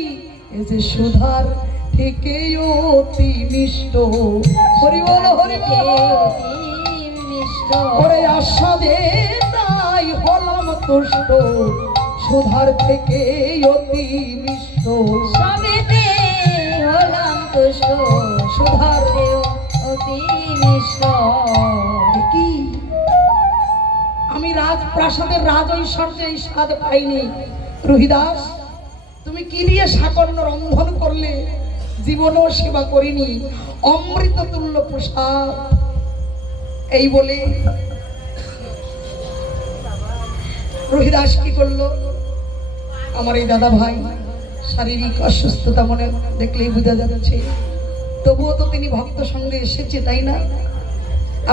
এই যে সুধার থেকে অতি মিষ্ট, হরি বল হরি বল, ওরে আস্বাদে তাই হলাম তুষ্ট, সুধার থেকে অতি মিষ্ট, সবেতে হলাম তুষ্ট, সুধার অতি মিষ্ট। কি আমি রাজপ্রাসাদের রাজ ঐশ্বর্যে এই স্বাদ পাইনি। রোহিদাস, তুমি কি দিয়ে সাকর্ণ রন্ধন করলে, জীবনও সেবা করিনি, অমৃত তুল্য প্রসাদ। এই বলে রোহিদাস কি করলো, আমার এই দাদা ভাই শারীরিক অসুস্থতা মনে দেখলেই বোঝা যাচ্ছে, তবুও তো তিনি ভক্ত সঙ্গে এসেছে, তাই না?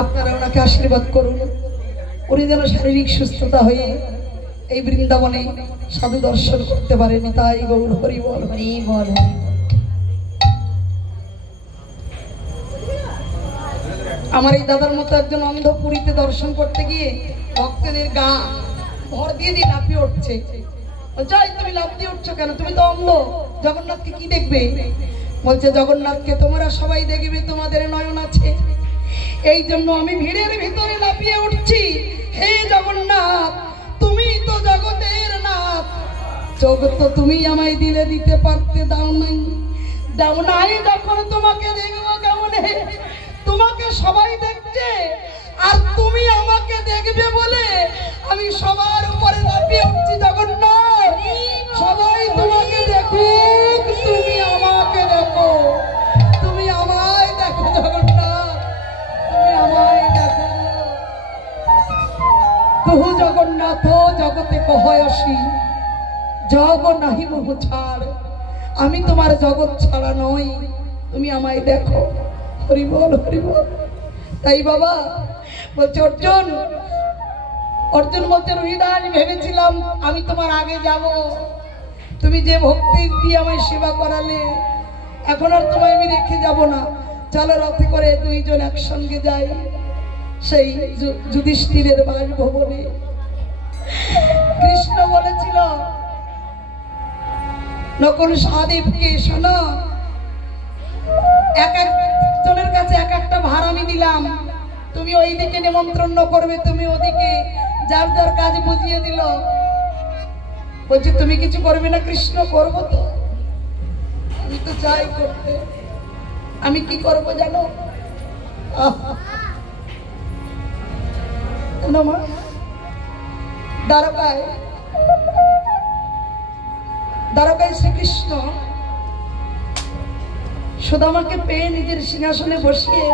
আপনারা ওনাকে আশীর্বাদ করুন, উনি যেন শারীরিক সুস্থতা হয়ে এই বৃন্দাবনে সাধু দর্শন করতে পারেনি। তাই গৌর হরি বল হরি বল। আমার এই দাদার মতো একজন অন্ধ পুরীতে দর্শন করতে গিয়ে ভক্তদের গা ভর দিয়ে দিয়ে লাফিয়ে উঠছে। জয়, তুমি লাফ দিয়ে উঠছো কেন? তুমি তো অন্ধ, জগন্নাথকে কি দেখবে? বলছে, জগন্নাথকে তোমরা সবাই দেখবে, তোমাদের নয়ন আছে, এই জন্য আমি ভিড়ের ভিতরে লাফিয়ে উঠছি। হে জগন্নাথ, তুমি তো জগতের নাথ, চোখ তো তুমি আমায় দিলে, দিতে পারতে, দাও নাই। দাও নাই যখন তোমাকে দেখবো কেমনে? তোমাকে সবাই দেখছে আর তুমি আমাকে দেখবে বলে আমি সবার উপরে লাফিয়ে উঠছি। জগন্নাথ, সবাই তোমাকে দেখুক, তুমি আমাকে দেখো, তুমি আমায় দেখো। জগন্নাথ, তুমি আমায় দেখো। কহু জগন্নাথ জগতে কহয়সী, জগ নাহি মোহ ছাড়, আমি তোমার জগৎ ছাড়া নই, তুমি আমায় দেখো। হরি বল হরি বল। তাই বাবা বলছে, অর্জুন, অর্জুন বলছে, রোহিদাস, ভেবেছিলাম আমি তোমার আগে যাব, তুমি যে ভক্তি দিয়ে আমায় সেবা করালে, এখন আর তোমায় আমি রেখে যাব না, চলো রথে করে দুইজন একসঙ্গে যাই সেই যুধিষ্ঠিরের বাসভবনে। কৃষ্ণ বলেছিল নকুল সহদেবকে, শোনো, এক একজনের কাছে এক একটা ভার আমি দিলাম, তুমি ওই দিকে নিমন্ত্রণ করবে, তুমি ওদিকে, যার যার কাজ বুঝিয়ে দিল। বলছে, তুমি কিছু করবে না? কৃষ্ণ, করবো তো, আমি তো চাই করতে। আমি কি করবো জানো? দ্বারকায় শ্রীকৃষ্ণ সুদামাকে পেয়ে নিজের সিংহাসনে বসিয়ে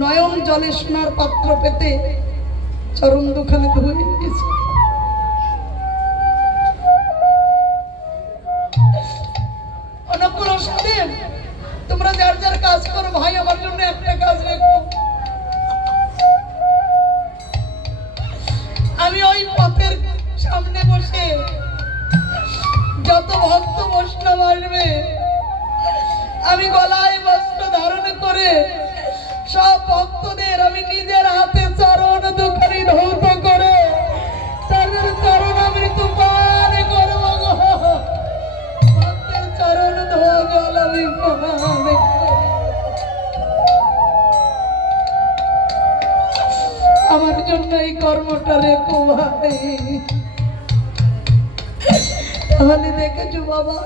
নয়ন জলে সোনার পাত্র পেতে চরণ দুখানে ধুয়ে দিয়েছে। তোমরা যার যার কাজ করো, ভাই আমার জন্য একটা কাজ রেখো। আমি ওই পথের সামনে বসে যত ভক্ত বৈষ্ণব আসবে, আমি গলায় বস্ত্র ধারণ করে সব ভক্তদের আমি নিজের হাতে চরণ দুখানি ধৌত করে তাদের চরণ অমৃত পান করব গো। ভক্তের চরণ ধোয়া জল আমি পান। আমার জন্য এই কর্মটা রেখো ভাই। তাহলে দেখেছো বাবা,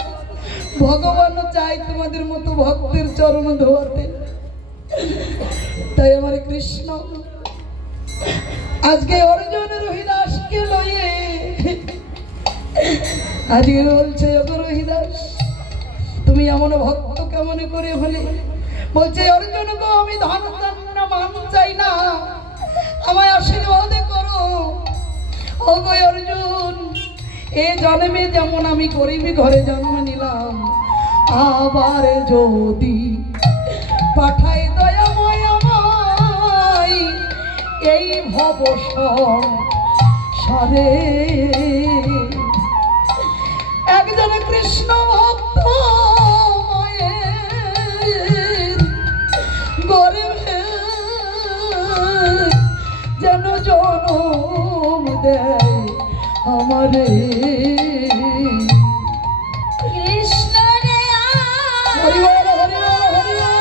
ভগবানও চাই তোমাদের মতো ভক্তের চরণ ধোয়াতে। তাই আমার কৃষ্ণ আজকে অর্জুন রোহিদাসকে লয়ে আজকে বলছে রহিদাস তুমি এমন ভক্ত কেমন করে হলে? বলছে অর্জুন গো আমি ধন না মান চাই না, আমায় আশীর্বাদ করো। ও গো অর্জুন, এ জন্মে যেমন আমি গরিবী ঘরে জন্ম নিলাম, আবার যদি পাঠাই দয়াময় আমায় এই ভব সংসারে, একজন কৃষ্ণ ভক্ত মায়ের গর্ভে যেন জনম দেয় আমারে। কৃষ্ণ রে হরি বল হরি বল হরি বল।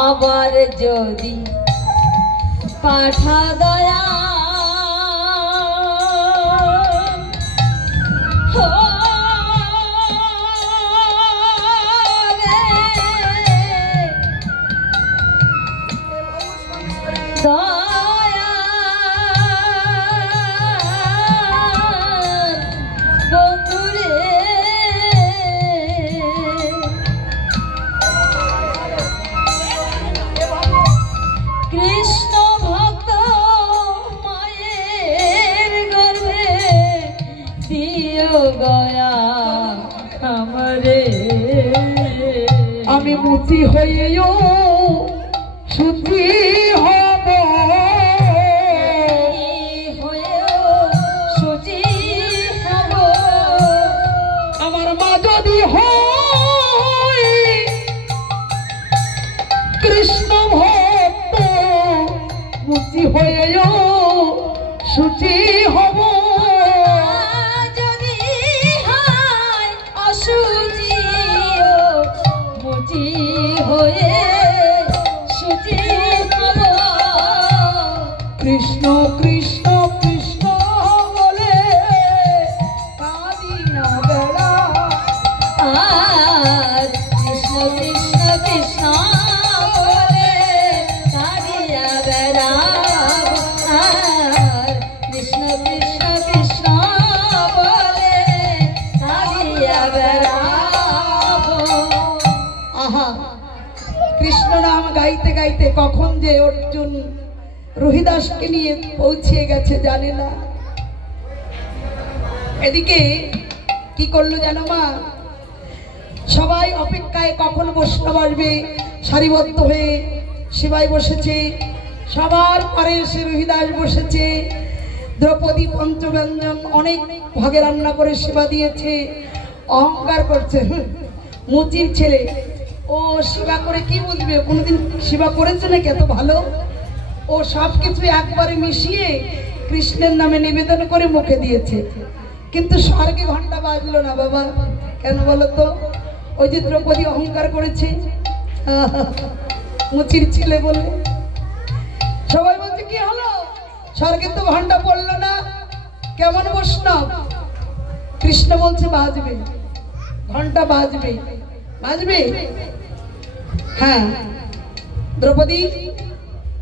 আবার যদি পাঠা দয়া কৃষ্ণ ভক্ত মায়ের গর্ভে দিও গয়া আমারে। আমি মুচি হইও সুচি হব, সুচি হব, আমার মা যদি হয় কৃষ্ণ ভক্ত, মুচি হইও সুচি হব। যদি হয় অসুচি মুচি হয়ে সুচি হব। কৃষ্ণ কৃষ্ণ কৃষ্ণ বলে কাঁদি না বেড়া, আর কৃষ্ণ কৃষ্ণ কৃষ্ণ বলে কাঁদিয়া বেড়াব, আর কৃষ্ণ কৃষ্ণ কৃষ্ণ বলে কাঁদিয়া বেড়াব। আহা, কৃষ্ণ নাম গাইতে গাইতে কখন যে অর্জুন রহিদাসকে নিয়ে পৌঁছে গেছে জানে না। এদিকে কি করলো জানো মা? সবাই অপেক্ষায় কখন বৈষ্ণব আসবে, সারিবদ্ধ হয়ে সেবাই বসেছে। সবার পরে এসে রহিদাস বসেছে। দ্রৌপদী পঞ্চব্যঞ্জন অনেক ভাগে রান্না করে সেবা দিয়েছে। অহংকার করছে, মুচির ছেলে, ও সেবা করে কি বুঝবে, কোনোদিন সেবা করেছে নাকি এত ভালো? ও সব কিছু একবারে মিশিয়ে কৃষ্ণের নামে নিবেদন করে মুখে দিয়েছে। কিন্তু স্বর্গে ঘন্টা বাজলো না বাবা। কেন বলো তো? ওই যে দ্রৌপদী অহংকার করেছে মুচির ছেলে বলে। সবাই বলছে কি হলো, স্বর্গে তো ঘন্টা পড়লো না, কেমন বৈষ্ণব? কৃষ্ণ বলছে বাজবে, ঘন্টা বাজবে, বাজবে। হ্যাঁ দ্রৌপদী,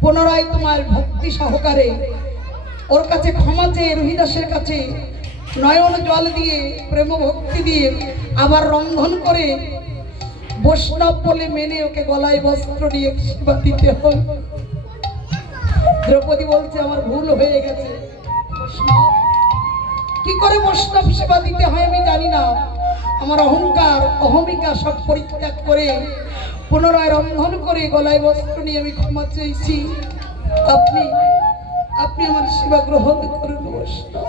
পুনরায় তোমার ভক্তি সহকারে ওর কাছে ক্ষমা চেয়ে রহিদাসের কাছে নয়ন জল দিয়ে প্রেম ভক্তি দিয়ে আবার রন্ধন করে বৈষ্ণব বলে মেনে ওকে গলায় বস্ত্র দিয়ে সেবা দিতে হবে। দ্রৌপদী বলছে আমার ভুল হয়ে গেছে, বৈষ্ণব কি করে বৈষ্ণব সেবা দিতে হয় আমি জানি না। আমার অহংকার অহমিকা সব পরিত্যাগ করে পুনরায় রন্ধন করে গলায় বস্ত্র নিয়ে আমি ক্ষমা চেয়েছি। আপনি আপনি আমার সেবা গ্রহণ করুন বৈষ্ণব।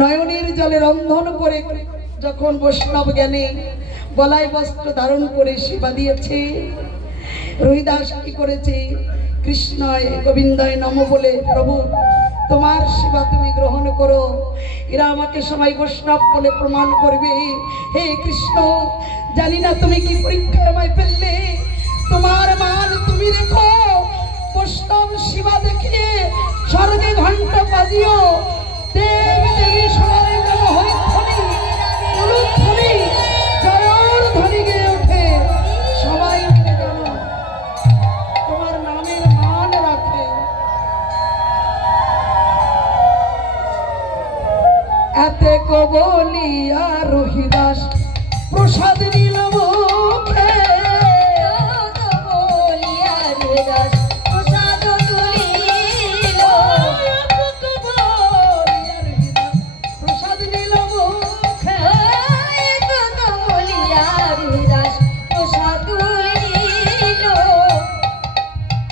নয়নের জলে রন্ধন করে যখন বৈষ্ণব জ্ঞানে গলায় বস্ত্র ধারণ করে সেবা দিয়েছে, রহিদাস কি করেছে? কৃষ্ণয় গোবিন্দয় নম বলে, প্রভু তোমার সেবা তুমি গ্রহণ করো। এরা আমাকে সবাই বৈষ্ণব বলে প্রমাণ করবে। হে কৃষ্ণ, জানি না তুমি কি পরীক্ষায় আমায় ফেললে, তোমার মান তুমি রেখো। বৈষ্ণব সেবা দেখিয়ে স্বর্গে ঘণ্টা বাজিও, দেব দেবী সবাই যেন হরিধ্বনি উলুধ্বনি জয়র ধ্বনি গেয়ে ওঠে। সবাই মিলে যেন তোমার নামের মান রাখে। এতে কবলিয়া রহিদাস প্রসাদ নিল মুখে,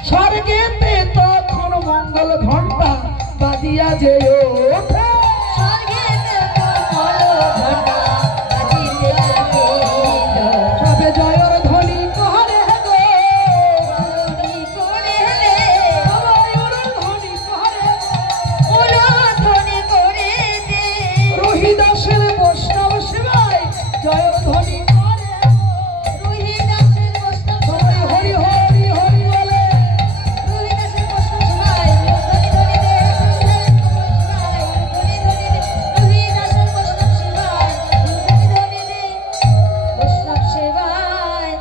স্বর্গেতে তখন মঙ্গল ঘণ্টা বাজিয়া যে ওঠে। সবে জয়র ধ্বনি কহরে গো, রহিদাসের বৈষ্ণব সেবায় জয়র ধ্বনি করে, সবাই হরি হরি হরি বলে।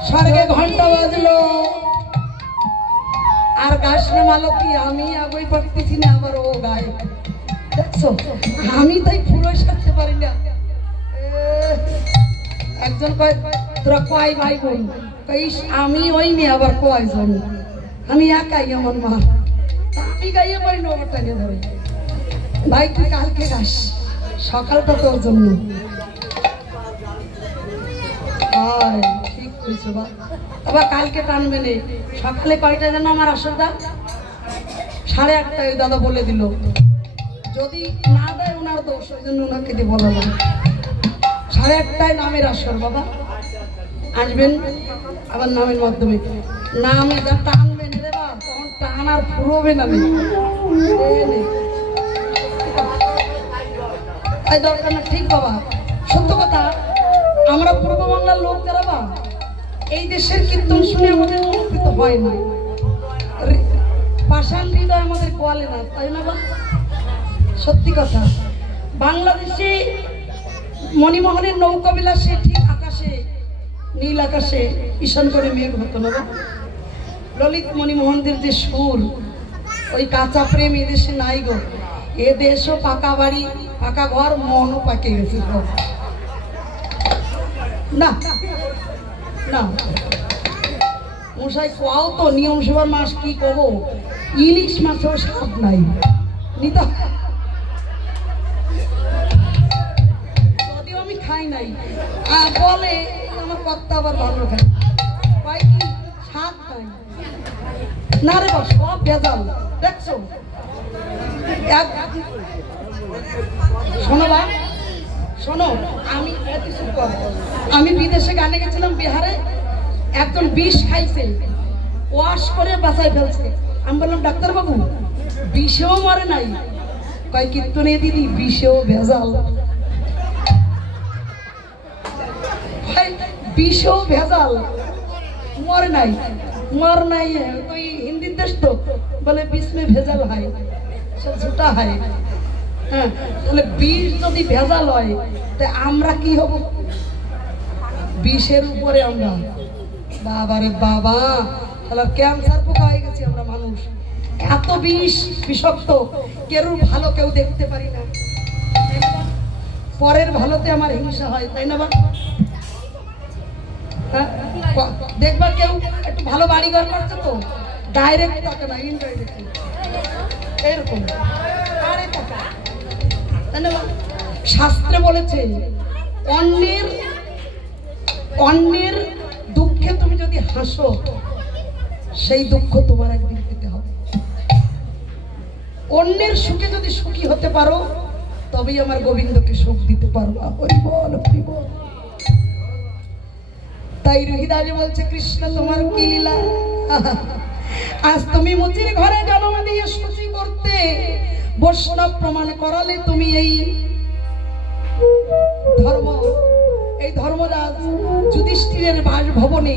স্বর্গে ঘন্টা বাজলো, আর গাছ নামালো কি? আমি আগে পারতেছি না, আবার ও গায়ে। দেখছো, আমি তাই ফুলো সারতে পারি না। একজন কয় তোরা কয় ভাই বোন? আমি ওই মেয়ে আবার কয়জন? আমি একাই, আমার মা। আমি গাইয়ে পারি না, ওটা নিয়ে ধরে। ভাই তুই কালকে গাস, সকালটা তোর জন্য। ঠিক হয়েছে বা, আবার কালকে টানবে নে। সকালে কয়টা যেন আমার আসরটা? 8:30 দাদা বলে দিল। যদি না দেয় ওনার দোষ, ওই জন্য ওনাকে দিয়ে বলা যায়। 8:30 নামের আসর বাবা, আসবেন আবার নামের মাধ্যমে। নামে যা টানবেন রে বা, তখন টান আর ফুরোবে না। তাই দরকার না। ঠিক বাবা, সত্য কথা। আমরা পূর্ব বাংলার লোক যারা বা, এই দেশের কীর্তন শুনে আমাদের অনুপ্রিত হয় না। পাষাণ হৃদয় আমাদের কোয়ালে না, তাই না বা? সত্যি কথা। বাংলাদেশে মণিমোহনের নৌকা বিলাসে ঠিক আকাশে, নীল আকাশে ঈশান করে মেঘ হতো না। ললিত মণিমোহনদের যে সুর, ওই কাঁচা প্রেম এদেশে নাই গো। এ দেশও পাকা বাড়ি, পাকা ঘর, মনও পাকে গেছে না না। মশাই কোয়াও তো নিয়ম সেবার মাছ কি কব, ইলিশ মাছেও স্বাদ নাই। নিতা যদিও আমি খাই নাই, বলে আমার কর্তা আবার ভালো খায়, পাই কি স্বাদ নাই না রে বা, সব ভেজাল। দেখছো, শোনো বা, শোনো, আমি বিদেশে গানে গেছিলাম বিহারে। একজন বিষ খাইছে, ওয়াশ করে বাঁচাই ফেলছে। আমি বললাম ডাক্তারবাবু বিষেও মরে নাই? কয় কীর্তনে দিদি বিষেও ভেজাল, বিষেও ভেজাল, মরে নাই। মর নাই তুই হিন্দি দেশ তো, বলে বিষ মে ভেজাল হয়, সব ঝুটা হয়। হ্যাঁ, তাহলে বিষ যদি ভেজাল হয়, তা আমরা কি হব? বিষের উপরে আমরা। বাবা রে বাবা, তাহলে ক্যান্সার পোকা হয়ে গেছি আমরা মানুষ। এত বিষ, বিষাক্ত, কেউ ভালো কেউ দেখতে পারি না। পরের ভালোতে আমার হিংসা হয়, তাই না বা? দেখবা কেউ একটু ভালো বাড়ি ঘর করছে তো ডাইরেক্ট টাকা না, ইনডাইরেক্ট এরকম। আরে টাকা, তাই না? শাস্ত্রে বলেছে অন্যের দুঃখে তুমি যদি হাসো, সেই দুঃখ তোমার একদিন পেতে হবে। অন্যের সুখে যদি সুখী হতে পারো তবেই আমার গোবিন্দকে সুখ দিতে পারবো। হরি বল, হরি বল। তাই রোহিদাস বলছে, কৃষ্ণ তোমার কি লীলা, আজ তুমি মুচির ঘরে জন্ম দিয়ে সূচি করতে বৈষ্ণব প্রমাণ করালে। তুমি এই ধর্মরাজ যুধিষ্ঠিরের বাসভবনে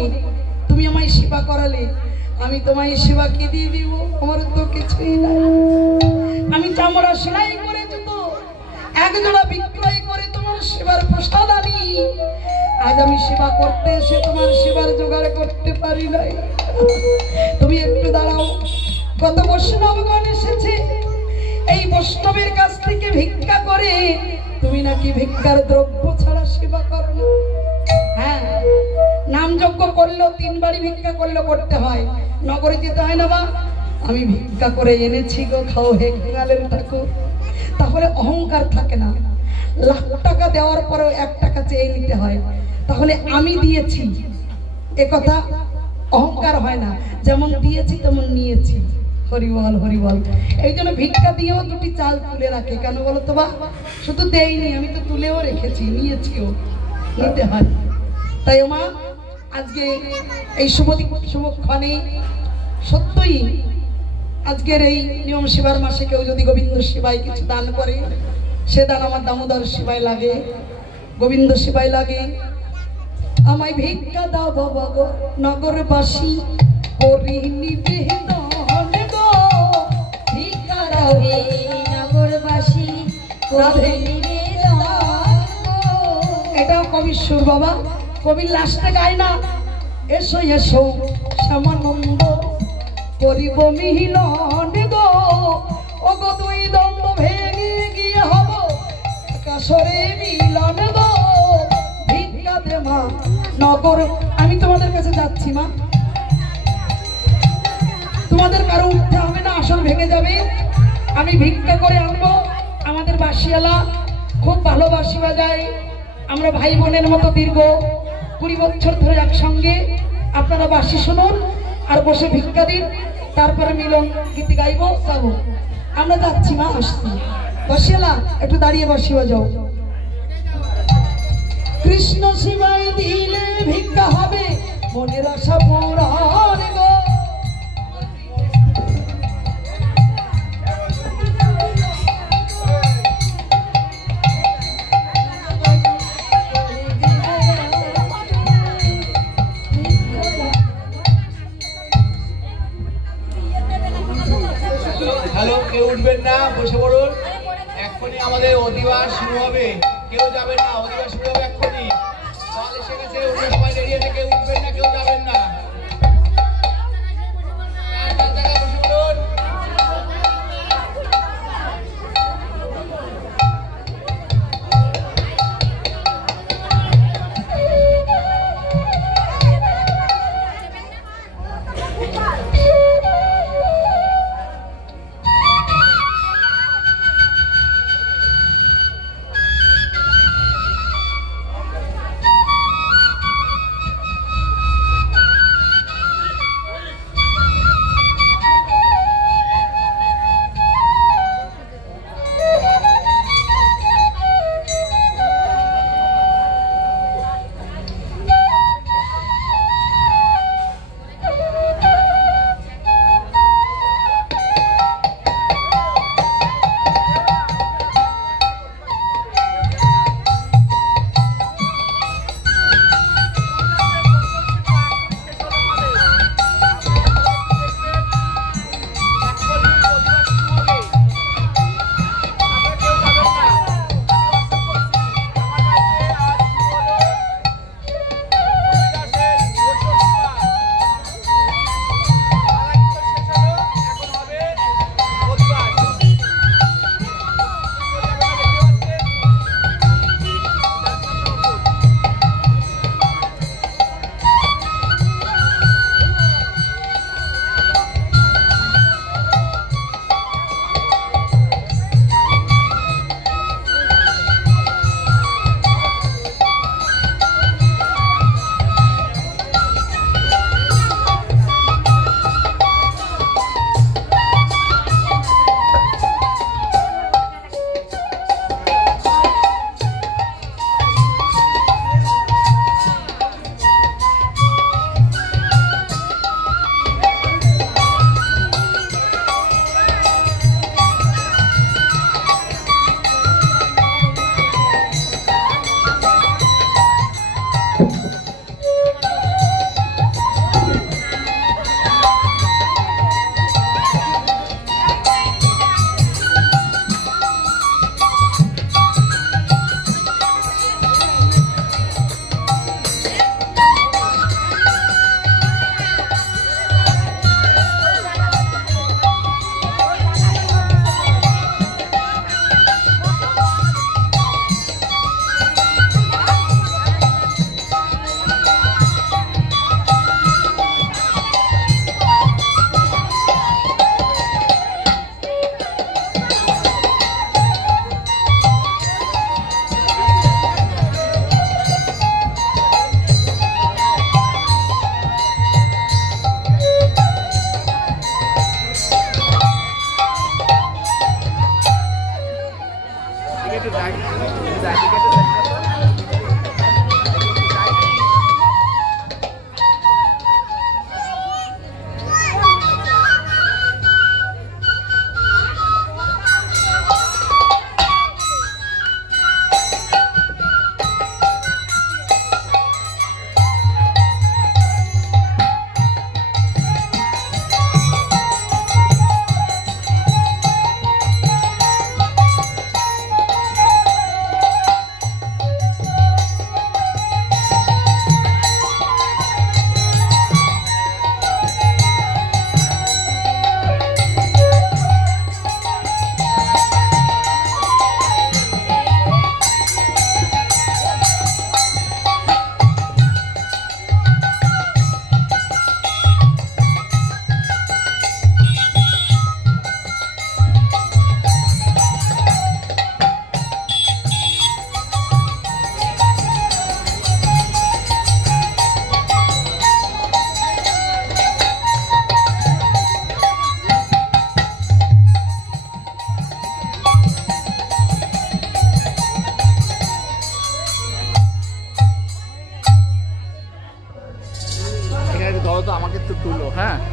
তুমি আমায় সেবা করালে। আমি তোমায় সেবা কি দিয়ে দিব? আমার তো কিছুই নাই। আমি চামড়া সেলাই করে জুতো এক জোড়া বিক্রয় করে তোমার সেবার প্রসাদ আনি। আজ আমি সেবা করতে এসে তোমার সেবার জোগাড় করতে পারি নাই। তুমি একটু দাঁড়াও। কত বৈষ্ণবগণ এসেছে, এই বৈষ্ণবের কাছ থেকে ভিক্ষা করে তুমি নাকি ভিক্ষার দ্রব্য ছাড়া সেবা করো না। হ্যাঁ, নাম যজ্ঞ করলেও 3 বাড়ি ভিক্ষা করলেও করতে হয়, নগরে যেতে হয় না। বা আমি ভিক্ষা করে এনেছি গো, খাও হে কাঙালের ঠাকুর। তাহলে অহংকার থাকে না। লাখ টাকা দেওয়ার পরেও 1 টাকা চেয়ে নিতে হয়। তাহলে আমি দিয়েছি এ কথা অহংকার হয় না। যেমন দিয়েছি তেমন নিয়েছি। হরিবল, হরিবল। এই জন্য ভিক্ষা দিয়েও 2টি চাল তুলে রাখে। কেন বলো তো? বা শুধু দেইনি, আমি তো তুলেও রেখেছি, নিয়েছিও, নিতে হয়। তাই মা আজকে এই শুভক্ষণে সত্যই আজকের এই নিয়ম সেবার মাসে কেউ যদি গোবিন্দ সেবায় কিছু দান করে, সে দান আমার দামোদর সেবায় লাগে, গোবিন্দ সেবায় লাগে। আমায় ভিক্ষা দাও বাবা গো, নগরবাসী করি নিবেদন গো। ভিক্ষা দাও হে নগরবাসী করি নিবেদন গো। এটাও কবির সুর বাবা। কবির লাস্টে গায় না, এসো এসো শ্যামানন্দ করিব মিলন গো। ও গো 2 দ্বন্দ্ব ভেঙে গিয়ে হব কাশরে মিলন গো। ভিক্ষা দে মা নগর। আমি তোমাদের কাছে যাচ্ছি মা, তোমাদের কারো উঠতে হবে না, আসল ভেঙে যাবে। আমি ভিক্ষা করে আনবো। আমাদের বাসিয়ালা খুব ভালো বাঁশি বাজায়। আমরা ভাই বোনের মতো দীর্ঘ 20 বছর ধরে একসঙ্গে। আপনারা বাঁশি শুনুন আর বসে ভিক্ষা দিন, তারপরে মিলন গীতি গাইবো, যাবো। আমরা যাচ্ছি মা, আসছি। বাসিয়ালা একটু দাঁড়িয়ে বাঁশি বাজাও। কৃষ্ণ শিবায় দিলে ভিক্ষা হবে মনের আশা পূরণ গো। হ্যালো, কেউ উঠবেন না, বসে পড়ুন। এক্ষুনি আমাদের অধিবাস শুরু হবে, কেউ যাবেন না। অধিবাস শুরু হবে এক্ষুনি। সবাই এসে গেছে, সবাই রেডি আছে, কেউ উঠবেন না, কেউ যাবেন না। হ্যাঁ